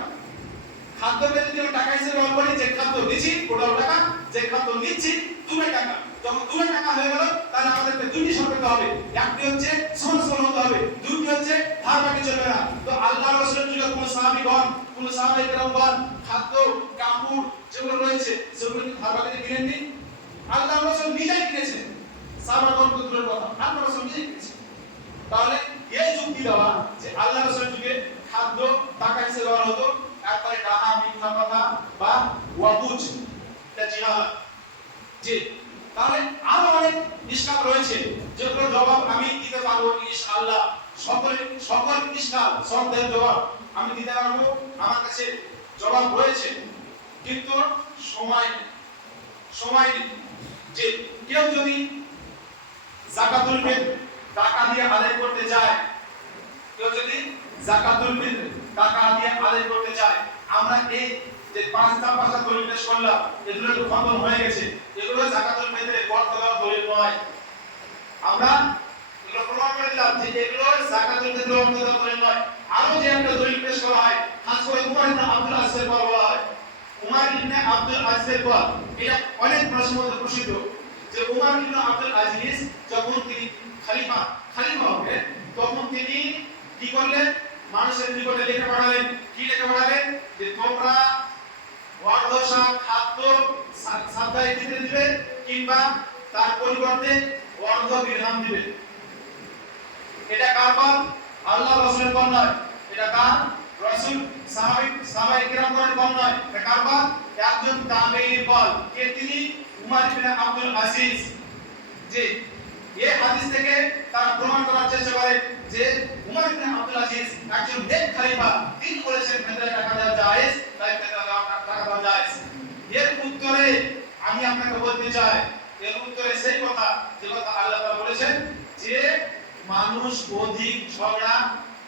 খাদ্যকে যদি আমি টাকা হিসেবে ব্যবহার করি, যে খাদ্য দিচ্ছি ওটাও টাকা, যে খাদ্য নিচ্ছি দুটোই টাকা। যখন দুটোই টাকা হয়ে গেল তাহলে আমাদেরকে দুইটি শর্ত করতে হবে। একটি হচ্ছে সমান সমান হতে হবে, দুইটি হচ্ছে ধার বাকি চলবে না। তো আল্লাহ রাসূলের যুগে কোন সাহাবীগণ কোন সাহাবায়ে কেরামগণ খাদ্য কাপড় যেগুলো রয়েছে সেগুলো কি ধার বাকিতে কিনেননি? আল্লাহ রাসূল নিজেই কিনেছেন। সাহাবাগণ তো দূরের কথা, আল্লাহ রাসূল নিজেই কিনেছেন। তাহলে এই যুক্তি দেওয়া যে আল্লাহ রাসূলের যুগে খাদ্য টাকা হিসেবে ব্যবহার হতো, একবারে ডাহা মিথ্যা কথা বা ওয়াবুজ, এটা জিহাদ। জি, তাহলে আরো অনেক ইশকাল রয়েছে যেগুলোর জবাব আমি দিতে পারবো ইনশাআল্লাহ। সকল ইশকাল শব্দের জবাব আমি দিতে পারবো, আমার কাছে জবাব রয়েছে, কিন্তু সময় নেই। যে কেউ যদি যাকাতুল ফিতর টাকা দিয়ে আদায় করতে চায়, কেউ যদি যাকাতুল ফিতর টাকা দিয়ে আদায় করতে চায়, আমরা এই যে পাঁচটা দলিল পেশ করলাম এগুলো তো খতম হয়ে গেছে, এগুলো যাকাতুল ফিতরের বর্ত দেওয়া দলিল নয়। আমরা এগুলো প্রমাণ করে দিলাম যে এগুলো যাকাতুল ফিতরের বর্ত দেওয়া দলিল নয়। আরো যে একটা দলিল পেশ করা হয়, খাস করে উমর ইবনে আব্দুল আজিজের পর বলা হয়, উমর ইবনে আব্দুল আজিজের পর, এটা অনেক মানুষের মধ্যে প্রসিদ্ধ যে উমর ইবনে আব্দুল আজিজ যখন তিনি খলিফা হবেন তখন তিনি কি করলেন? মানুষের নিকটে লিখে পাঠালেন। কি লিখে পাঠালেন? যে তোমরা অর্ধশা খাদ্য সাপ্তাহিক দিতে দিবে কিংবা তার পরিবর্তে অর্ধ দিরহাম দিবে। এটা কার পর? আল্লাহ রাসূলের পর নয়, এটা কার? রাসূল সাহাবায়ে কেরামগণের পর নয়, এটা কার পর? একজন তাবেঈর পর। কে তিনি? উমর ইবনে আব্দুল আজিজ। যে এই হাদিস থেকে তারা প্রমাণ করার চেষ্টা করে যে উমর ইবনে আব্দুল আজিজ একজন নেক খলিফা, তিনি বলেছেন ফেতরা টাকা দেওয়া জায়েজ, তাই ফেতরা টাকা দেওয়া জায়েজ। এর উত্তরে আমি আপনাকে বলতে চাই, এর উত্তরে সেই কথা যে কথা আল্লাহ তাআলা বলেছেন যে মানুষ অধিক ঝগড়া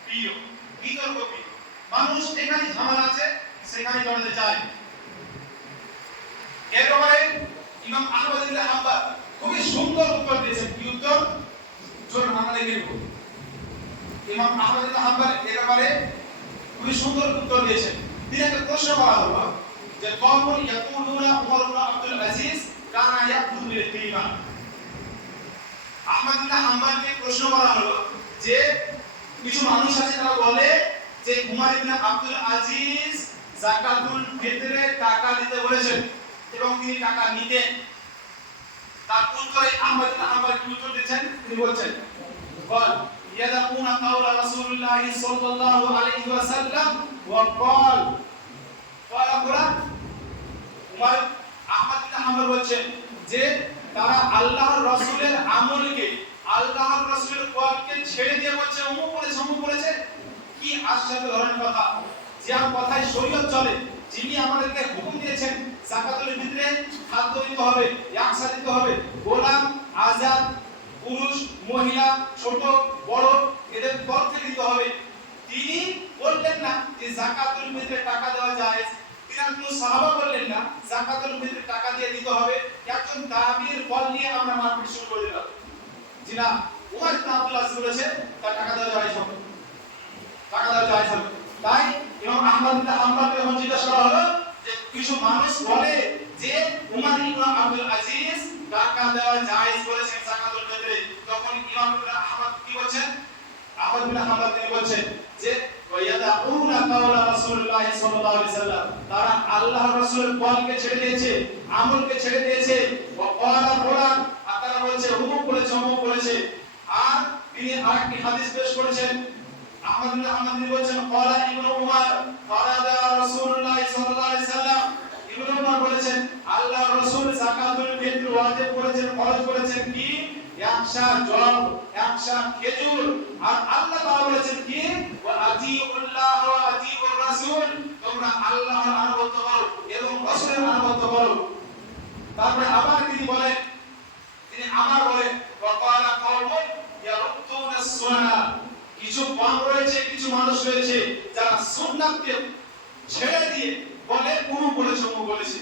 প্রিয়, বিতর্ক প্রিয়। মানুষ এখানে ঝামেলা আছে সেখানে জড়াতে চায়। এরপরে ইমাম আহমদ ইবনে হাম্বল খুবই সুন্দর উত্তর দিয়েছেন। কি উত্তর? জোর বাংলা লিখব। ইমাম আহমদ ইবনে হাম্বল এর ব্যাপারে খুবই সুন্দর উত্তর দিয়েছেন। তিনি একটা প্রশ্ন করা হলো যে কওমুন ইয়াকুলুনা উমর ইবনে আব্দুল আজিজ কানা ইয়াকুলু বিল কিমা। আহমদ ইবনে হাম্বলকে প্রশ্ন করা হলো যে কিছু মানুষ আছে তারা বলে যে উমর ইবনে আব্দুল আজিজ যাকাতুল ফিতরে টাকা দিতে বলেছেন এবং তিনি টাকা নিতেন। তার উত্তরে আহমদ ইবনে হাম্বল কি উত্তর দিচ্ছেন? তিনি বলছেন قال يدعون قول رسول الله صلى الله عليه وسلم وقال উমর আহমদ ইবনে হাম্বল বলছেন যে তারা আল্লাহর রাসূলের আমলকে, আল্লাহর রাসূলের কওলকে ছেড়ে দিয়ে বলছে অমুক বলেছে। কি আশ্চর্য ধরনের কথা! যার কথায় শরীয়ত চলে, যিনি আমাদেরকে হুকুম দিয়েছেন যাকাতুল ফিতরে খাদ্য দিতে হবে, ইয়াকসা দিতে হবে, গোলাম আজাদ পুরুষ মহিলা ছোট বড় এদের তরফ থেকে দিতে হবে। তিনি বললেন না যে যাকাতুল ফিতরে টাকা দেওয়া জায়েজ, তিনি কোনো সাহাবা বললেন না যাকাতুল ফিতরে টাকা দিয়ে দিতে হবে। একজন তাবির বল নিয়ে আমরা মারপিট শুরু করে দিলাম যে না উমর ইবনে আব্দুল আজিজ বলেছে তার টাকা দেওয়া জায়েজ হবে, টাকা দেওয়া জায়েজ হবে। তাই ইমাম আহমদ ইবনে হাম্বলকে যখন জিজ্ঞাসা করা হলো যে কিছু মানুষ বলে যে উমর ইবনে আব্দুল আজিজ টাকা দেওয়া জায়েজ বলেছেন যাকাতুল ফিতরে, তখন ইমাম ইবনে আহমদ কি বলেন? আহমদ ইবনে হাম্বল তিনি বলেন যে ওয়ায়াদাউনা কাওলা রাসূলুল্লাহ সাল্লাল্লাহু আলাইহি সাল্লাম, তারা আল্লাহর রাসূলের কওলকে ছেড়ে দিয়েছে, আমলকে ছেড়ে দিয়েছে। ওয়া ক্বালা ফুলান, আর তারা বলেছে অমুক বলেছে অমুক বলেছে। আর তিনি আরেকটি হাদিস পেশ করেছেন, আহমদ ইবনে হাম্বল তিনি বলেন ক্বালা ইবনে উমর ফারাদা রাসূলুল্লাহ সাল্লাল্লাহু আলাইহি সাল্লাম, ইবনে উমর বলেছেন আল্লাহর রাসূল যাকাতুল ফিতর ওয়াজিব করেছেন, ফরজ করেছেন কি একশা জব, একশা খেজুর। আর আল্লাহ তাআলা বলেছেন কি ওয়া আতিউল্লাহ ওয়া আতিউর রাসূল, তোমরা আল্লাহর আনুগত্য করো এবং রাসূলের আনুগত্য করো। তারপরে আবার তিনি বলেন, তিনি আবার বলেন ওয়া ক্বালা কওমুন ইয়ারুদ্দুনাস সুন্নাহ, কিছু কম রয়েছে, কিছু মানুষ রয়েছে যারা সুন্নাতকে ছেড়ে দিয়ে বলে উমুক বলেছে উমুক বলেছে।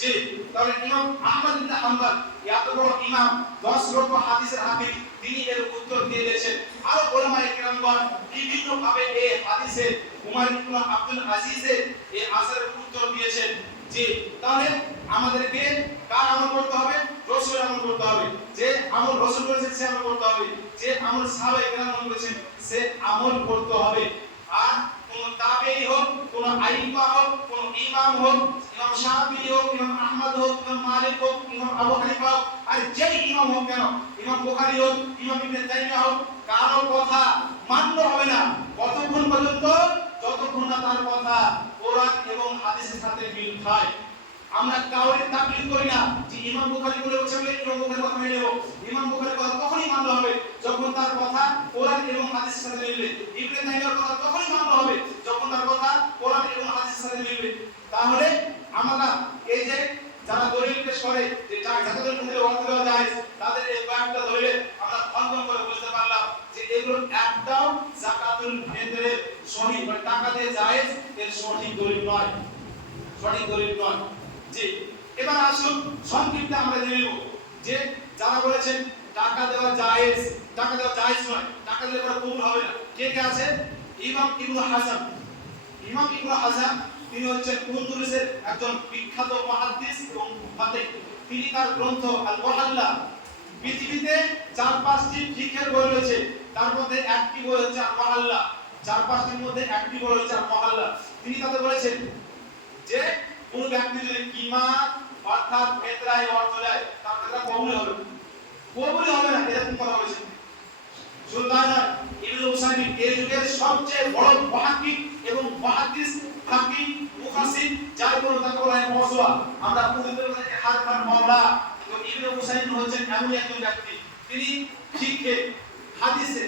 জি, তাহলে ইমাম আহমদ ইবনে হাম্বল এত বড় ইমাম, 10 লক্ষ হাদিসের হাফিজ, তিনি এর উত্তর দিয়ে দিয়েছেন। আরো উলামায়ে কেরামগণ বিভিন্ন ভাবে এই হাদিসে উমর ইবনে আব্দুল আজিজের এই আসারের উত্তর দিয়েছেন। জি, তাহলে আমাদেরকে কার আমল করতে হবে? রাসূলের আমল করতে হবে। যে আমল রাসূল করেছেন সে আমল করতে হবে, যে আমল সাহাবায়ে কেরাম করেছেন সে আমল করতে হবে। আর কোন তাবেঈ হোক, কোন আইম্মা হোক, কোন ইমাম হোক, ইমাম শাফিঈ হোক, ইমাম আহমদ হোক, ইমাম মালিক হোক, ইমাম আবু হানিফা হোক, আর যেই ইমাম হোক কেন, ইমাম বুখারী হোক, ইমাম ইবনে তাইমিয়া হোক, কারো কথা মানতে হবে না কতক্ষণ পর্যন্ত? যতক্ষণ না তার কথা কোরআন এবং হাদিসের সাথে মিল খায়। আমরা কাউকে তাকলিদ করি না যে ইমাম বুখারী বলে বলছে বলে ইমাম বুখারীর কথা মেনে নেব। ইমাম বুখারীর কথা তখনই মানতে হবে যখন তার কথা কোরআন এবং হাদিসের সাথে মিলবে। ইবনে তাইমিয়ার কথা তখনই মানতে হবে যখন তার কথা কোরআন এবং হাদিসের সাথে মিলবে। তাহলে আমরা এই যে যারা দলিল পেশ করে যে যাকাতুল ফিতরে ওয়াজিব দেওয়া যায়, তাদের এই কয়েকটা দলিলে আমরা খণ্ডন করে বুঝতে পারলাম যে এগুলো একটাও যাকাতুল ফিতরের সঠিক বা টাকা দিয়ে জায়েজ এর সঠিক দলিল নয়, সঠিক দলিল নয়। জি, এবার আসুন সংক্ষিপ্তে আমরা জেনে নেব যে যারা বলেছেন টাকা দেওয়া জায়েজ, টাকা দেওয়া জায়েজ নয়, টাকা দিলে পরে কবুল হবে না, কে কে আছে? ইমাম ইবনে হাজাম। ইমাম ইবনে হাজাম তিনি হচ্ছেন আন্দালুসের একজন বিখ্যাত মুহাদ্দিস এবং ফাকিহ। তিনি তার গ্রন্থ আল মুহাল্লা, পৃথিবীতে 4-5টি ফিকহের বই রয়েছে, তার মধ্যে একটি বই হচ্ছে আল মুহাল্লা। 4-5টির মধ্যে একটি বই হচ্ছে আল মুহাল্লা। তিনি তাতে বলেছেন যে কোন ব্যক্তি যদি কিমাত অর্থাৎ ফিতরায় অর্থ দেয় তার ফিতরা কবুল হবে, কবুল হবে না, এরকম কথা বলেছেন। শুধু তাই নয়, ইবনে উসাইমিন এই যুগের সবচেয়ে বড় মুহাক্কিক এবং মুহাদ্দিস, ফাকিহ, মুফাসসির, যার কোনো তাকে বলা হয় মাওসুয়া। আমরা পূর্বের মধ্যে হারফান মাওলা, তো ইবনে উসাইমিন হচ্ছেন এমন একজন ব্যক্তি, তিনি ফিকহে, হাদিসে,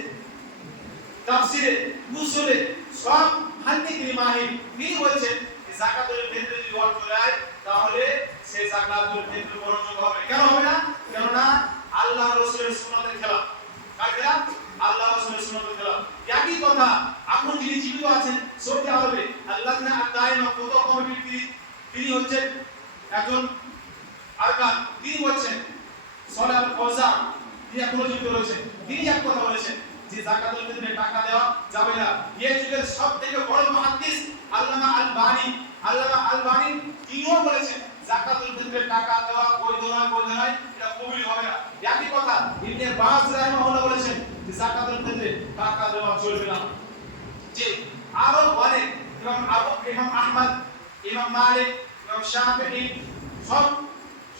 তাফসিরে, উসুলে সব হাদিসের মাহির। তিনি বলেছেন যাকাতুল ফিতর যদি অর্থ দেয় তাহলে সেই যাকাতুল ফিতর গ্রহণযোগ্য হবে। কেন হবে না? কেননা আল্লাহ রাসূলের সুন্নাতের খেলাফ। কার খেলাফ? আল্লাহ রাসূলের সুন্নাতের খেলাফ। একই কথা এখন যিনি জীবিত আছেন সৌদি আরবে আল্লাহনা আদায়না ফুতহ কমিটির তিনি হচ্ছেন একজন আরকান, তিনি বলছেন সালাহ আল ফাওজান, তিনি এখনো জীবিত রয়েছেন। তিনি এক কথা বলেছেন যে যাকাতুল ফিতরে টাকা দেওয়া যাবে না। এই যুগের সবথেকে বড় মুহাদ্দিস আল্লামা আল-বানী তিনিও বলেছেন যাকাতুল ফিতরে টাকা দেওয়া বৈধ নয়, বৈধ নয়, এটা কবুল হবে না। একই কথা ইবনে বাজ রাহিমাহুল্লাহ বলেছেন যে যাকাতুল ফিতরে টাকা দেওয়া চলবে না। যে আরো অনেক ইমাম আহমদ, ইমাম মালিক, ইমাম শাফিঈ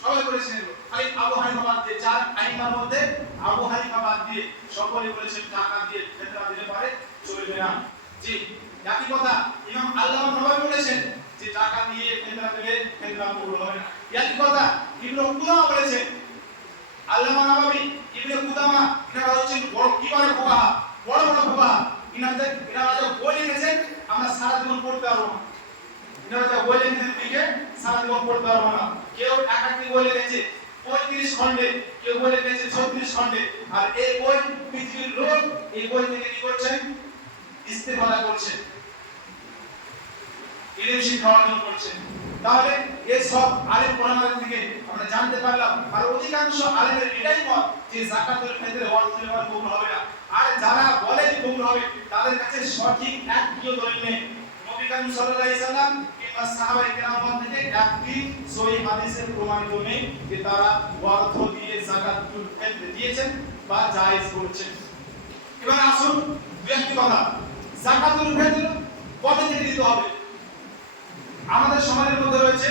সবাই বলেছেন। খালি আবু হানিফা বাদ দিয়ে, 4 আইমার মধ্যে আবু হানিফা বাদ দিয়ে সকলেই বলেছেন টাকা দিয়ে ফিতরা দিলে পারে চলবে না। জি, একই কথা ইমাম আল্লামা নববী বলেছেন যে টাকা দিয়ে ফিতরা দিলে ফিতরা কবুল হবে না। একই কথা ইবনে কুদামা বলেছেন। আল্লামা নববী, ইবনে কুদামা এরা হচ্ছেন বড় কিবারে ফুকাহা, বড় বড় ফুকাহা। এরা যা বই লিখেছেন আমরা সারা জীবন পড়তে পারবো না। এরা যা বই লিখেছেন দিকে সারা জীবন পড়তে পারবো না। কেউ একাকি বই লিখেছে 35 খণ্ডে, কেউ বলে পেয়েছে 36 খণ্ডে। আর এই বই পৃথিবীর লোক এই বই থেকে কি করছেন? ইস্তেফাদা করছেন, ইলম শিক্ষা অর্জন করছেন। তাহলে এই সব আলেম ওলামাদের থেকে আমরা জানতে পারলাম। আর অধিকাংশ আলেমের এটাই মত যে যাকাতুল ফিতরে ওয়াজ তিলাওয়াত কবুল হবে না। আর যারা বলে যে কবুল হবে তাদের কাছে সঠিক একটিও দলিল নেই। নবী করিম সাল্লাল্লাহু আলাইহি সাল্লাম কিংবা সাহাবায়ে কেরাম থেকে একটি সহিহ হাদিসের প্রমাণিত নেই যে তারা ওয়ার্থ দিয়ে যাকাতুল ফিতর দিয়েছেন বা জায়েজ করেছেন। এবার আসুন দুই একটি কথা, যাকাতুল ফিতর কবে থেকে দিতে হবে? আমাদের সমাজের মধ্যে রয়েছে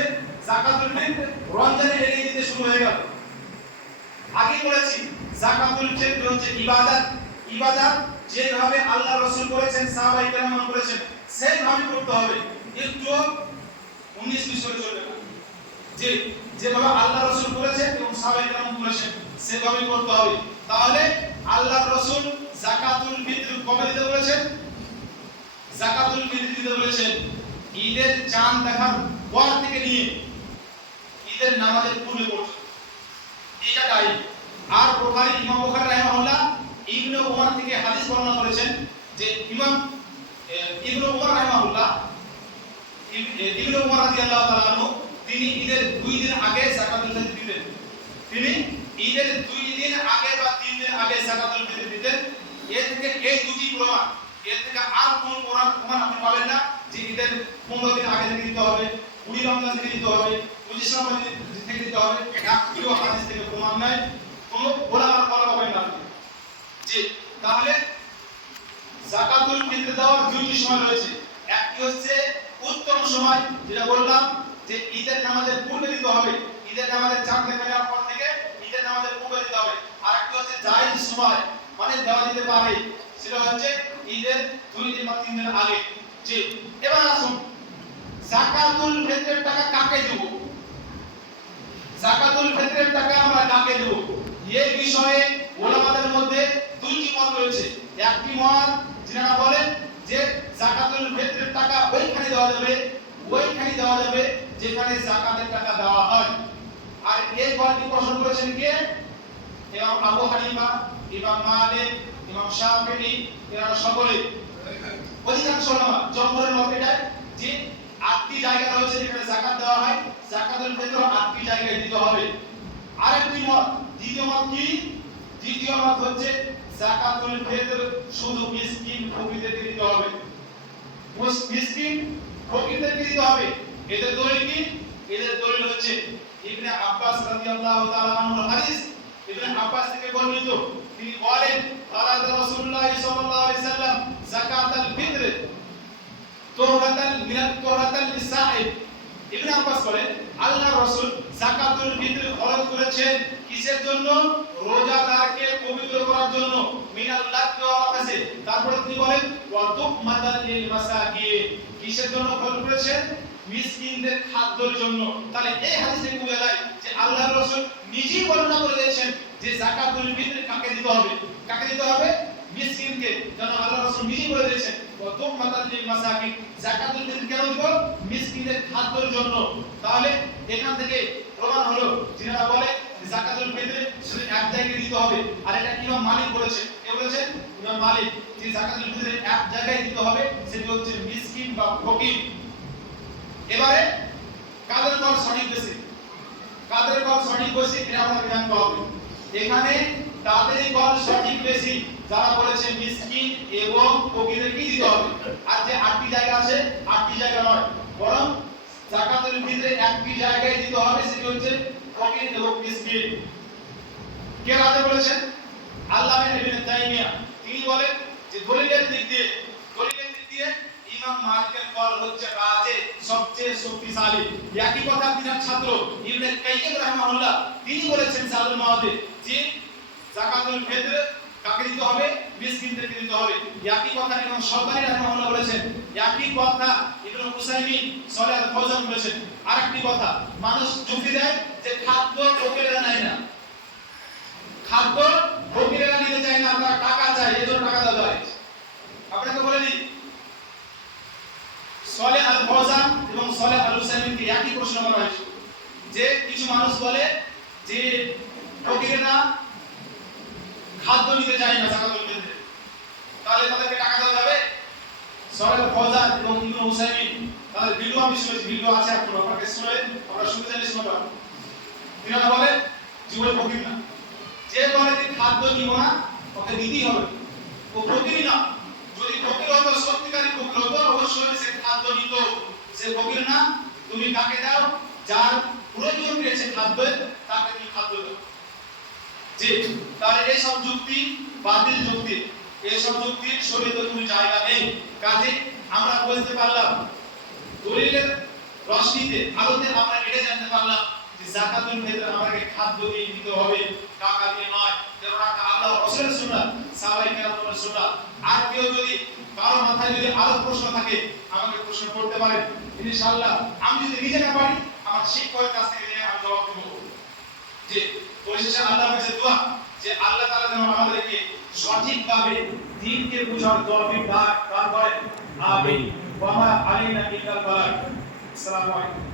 যাকাতুল ফিতর রমজানে এগিয়ে দিতে শুরু হয়ে গেল। আগে বলেছি যাকাতুল ফিতর হচ্ছে ইবাদত। ইবাদত যেভাবে আল্লাহ রাসূল করেছেন, সাহাবায়ে কেরাম করেছেন, সেইভাবে করতে হবে। একটু 19-20 করে চলবে না। যেভাবে আল্লাহ রাসূল করেছেন এবং সাহাবায়ে কেরাম করেছেন সেভাবে করতে হবে। তাহলে আল্লাহ রাসূল যাকাতুল ফিতর কবে দিতে বলেছেন? যাকাতুল ফিতর দিতে বলেছেন ঈদের চাঁদ দেখার পর থেকে নিয়ে ঈদের নামাজের পূর্বে পর্যন্ত। এটা তাই। আর বুখারী, ইমাম বুখারী রাহিমাহুল্লাহ ইবনে উমর থেকে হাদিস বর্ণনা করেছেন যে ইমাম ইবনে উমর রাহিমাহুল্লাহ ইবনে উমর রাদিয়াল্লাহু তাআলা আনহু তিনি ঈদের 2 দিন আগে যাকাতুল ফিতর দিতেন। তিনি ঈদের 2 দিন আগে বা 3 দিন আগে যাকাতুল ফিতর দিতেন। এর থেকে এই দুটি প্রমাণ, এর থেকে আর কোন প্রমাণ আপনি পাবেন না যে ঈদের 15 দিন আগে থেকে দিতে হবে, 20 রমজান থেকে দিতে হবে, 25 রমজান থেকে দিতে হবে। একটিও হাদিস থেকে প্রমাণ নাই, কোন ওলামার কথা পাবেন না। জি, তাহলে যাকাতুল ফিতর দেওয়ার দুটি সময় রয়েছে। একটি হচ্ছে উত্তম সময়, যেটা বললাম যে ঈদের নামাজের পূর্বে দিতে হবে, ঈদের নামাজের চাঁদ দেখা যাওয়ার পর থেকে ঈদের নামাজের পূর্বে দিতে হবে। আর একটি হচ্ছে জায়েজ সময়, মানে দেওয়া যেতে পারে, সেটা হচ্ছে ঈদের 2 দিন বা 3 দিন আগে। জি, এবার আসুন যাকাতুল ফিতরের টাকা কাকে দেব? যাকাতুল ফিতরের টাকা আমরা কাকে দেব? এই বিষয়ে ওলামাদের মধ্যে দুইটি মত রয়েছে। একটি মত যারা বলেন যে যাকাতুল ফিতরের টাকা ওইখানে দেওয়া যাবে যেখানে যাকাতের টাকা দেওয়া হয়। আর এই মতটি পোষণ করেছেন কে? ইমাম আবু হানিফা, ইমাম মালিক, ইমাম শাফিঈ, এরা সকলে। অধিকাংশ ওলামা জমহুরের মত এটা যে 8টি জায়গা রয়েছে যেখানে যাকাত দেওয়া হয়, যাকাতুল ফিতর 8টি জায়গায় দিতে হবে। আরেকটি মত, দ্বিতীয় মত কি? দ্বিতীয় মত হচ্ছে যাকাতুল ফিতর শুধু মিসকিন ফকিরদেরকে দিতে হবে। মিসকিন ফকিরদেরকে দিতে হবে। এদের দলিল কি? এদের দলিল হচ্ছে ইবনে আব্বাস রাদিয়াল্লাহু তাআলা আনহুর হাদিস। ইবনে আব্বাস থেকে বর্ণিত, তিনি বলেন ফারাদা রাসূলুল্লাহ সাল্লাল্লাহু আলাইহি সাল্লাম যাকাতুল ফিতর তুহরাতান লিসাইব। ইবনে আব্বাস বলেন আল্লাহ রাসূল যাকাতুল ফিতর খরচ করেছেন কিসের জন্য? রোজাদারকে পবিত্র করার জন্য, মিনাল লাগবি ওয়াল আকাসি। তারপরে তিনি বলেন ওয়া তুকমাতাল লিল মাসাকিন। কিসের জন্য খরচ করেছেন? মিসকিনদের খাদ্যের জন্য। তাহলে এই হাদিস থেকে বোঝা যায় যে আল্লাহর রাসূল নিজেই বর্ণনা করে দিয়েছেন যে যাকাতুল ফিতর কাকে দিতে হবে? কাকে দিতে হবে? মিসকিনকে। যেন আল্লাহর রাসূল নিজেই বলে দিয়েছেন ওয়া তুকমাতাল লিল মাসাকিন। যাকাতুল ফিতর কেন দিব? মিসকিনদের খাদ্যের জন্য। তাহলে এখান থেকে প্রমাণ হলো যারা বলে যাকাতুল ফিতর শুধু এক জায়গায় দিতে হবে। আর এটা ইমাম মালিক বলেছেন। কে বলেছেন? ইমাম মালিক, যে যাকাতুল ফিতর এক জায়গায় দিতে হবে, সেটা হচ্ছে মিসকিন বা ফকির। এবারে কাদের কল সঠিক বেশি? কাদের কল সঠিক বেশি এটা আমাদের জানতে হবে। এখানে তাদেরই কল সঠিক বেশি যারা বলেছে মিসকিন এবং ফকিরদেরকে দিতে হবে। আর যে 8টি জায়গা আছে, 8টি জায়গা নয়, বরং যাকাতুল ফিতর একটি জায়গায় দিতে হবে, সেটা হচ্ছে ফকির এবং মিসকিন। কে রাজা বলেছেন? আল্লামা ইবনে তাইমিয়া। তিনি বলেন যে দলিলের দিক দিয়ে ইমাম মালিকের কল হচ্ছে রাজে সবচেয়ে শক্তিশালী। একই কথা তিনার ছাত্র ইবনে কাইয়িম রাহিমাহুল্লাহ তিনি বলেছেন সালুল মাওদে যে যাকাতুল ফিতর কাকে দিতে হবে? মিসকিনদেরকে দিতে হবে। একই কথা ইমাম শাওকানি রাহিমাহুল্লাহ বলেছেন। একই কথা ইবনে উসাইমিন, সালেহ আল ফাওজান বলেছেন। আরেকটি কথা, মানুষ যুক্তি দেয় যে খাদ্য ফকিরেরা নেয় না, খাদ্য ফকিরেরা নিতে চায় না, তারা টাকা চায়, এজন্য টাকা দেওয়া হয়। আপনাকে বলে দিই, সালেহ আল ফাওজান এবং সালেহ আল উসাইমিনকে একই প্রশ্ন করা হয়েছে যে কিছু মানুষ বলে যে তাহলে তাদেরকে টাকা দেওয়া যাবে? সরাল ফৌজান এবং ইবনে হুসাইমিন তাদের ভিডিও আমি শুনেছি, ভিডিও আছে আপনারা আপনাকে শুনলেন, আমরা শুনতে চাইলে শুনতে পারেন। তিনারা বলে জীবনে ফকির না, যে বলে যে খাদ্য নিব না ওকে দিতেই হবে, ও ফকিরই না। যদি ফকির হতো, সত্যিকারী ফকির হতো, অবশ্যই সে খাদ্য নিত। সে ফকির না, তুমি কাকে দাও? যার প্রয়োজন রয়েছে খাদ্যের, তাকে তুমি খাদ্য দাও। জি, তাহলে এই সব যুক্তি বাতিল যুক্তি, এই সব যুক্তির শরীয়তে কোনো জায়গা নেই। কাজে আমরা বুঝতে পারলাম, দলিলের রশনিতে আলোতে আমরা এটা জানতে পারলাম যে যাকাতুল ফিতর আমাকে খাদ্য দিয়ে দিতে হবে, টাকা দিয়ে নয়। কেননা আল্লাহ রাসূলের সুন্নাত, সাহাবায়ে কেরামের সুন্নাত। আর কেউ যদি কারো মাথায় যদি আরো প্রশ্ন থাকে আমাকে প্রশ্ন করতে পারেন, ইনশাআল্লাহ আমি যদি নিজে না পারি আমার শিক্ষকের কাছ থেকে নিয়ে আমি জবাব দেব। যে পরিশেষে আল্লাহর কাছে দোয়া যে আল্লাহ তাআলা যেন আমাদেরকে সঠিকভাবে দ্বীনকে বুঝার তৌফিক দান করেন। আমিন। ওয়া মা আলাইনা ইল্লাল বালাগ। আসসালামু আলাইকুম।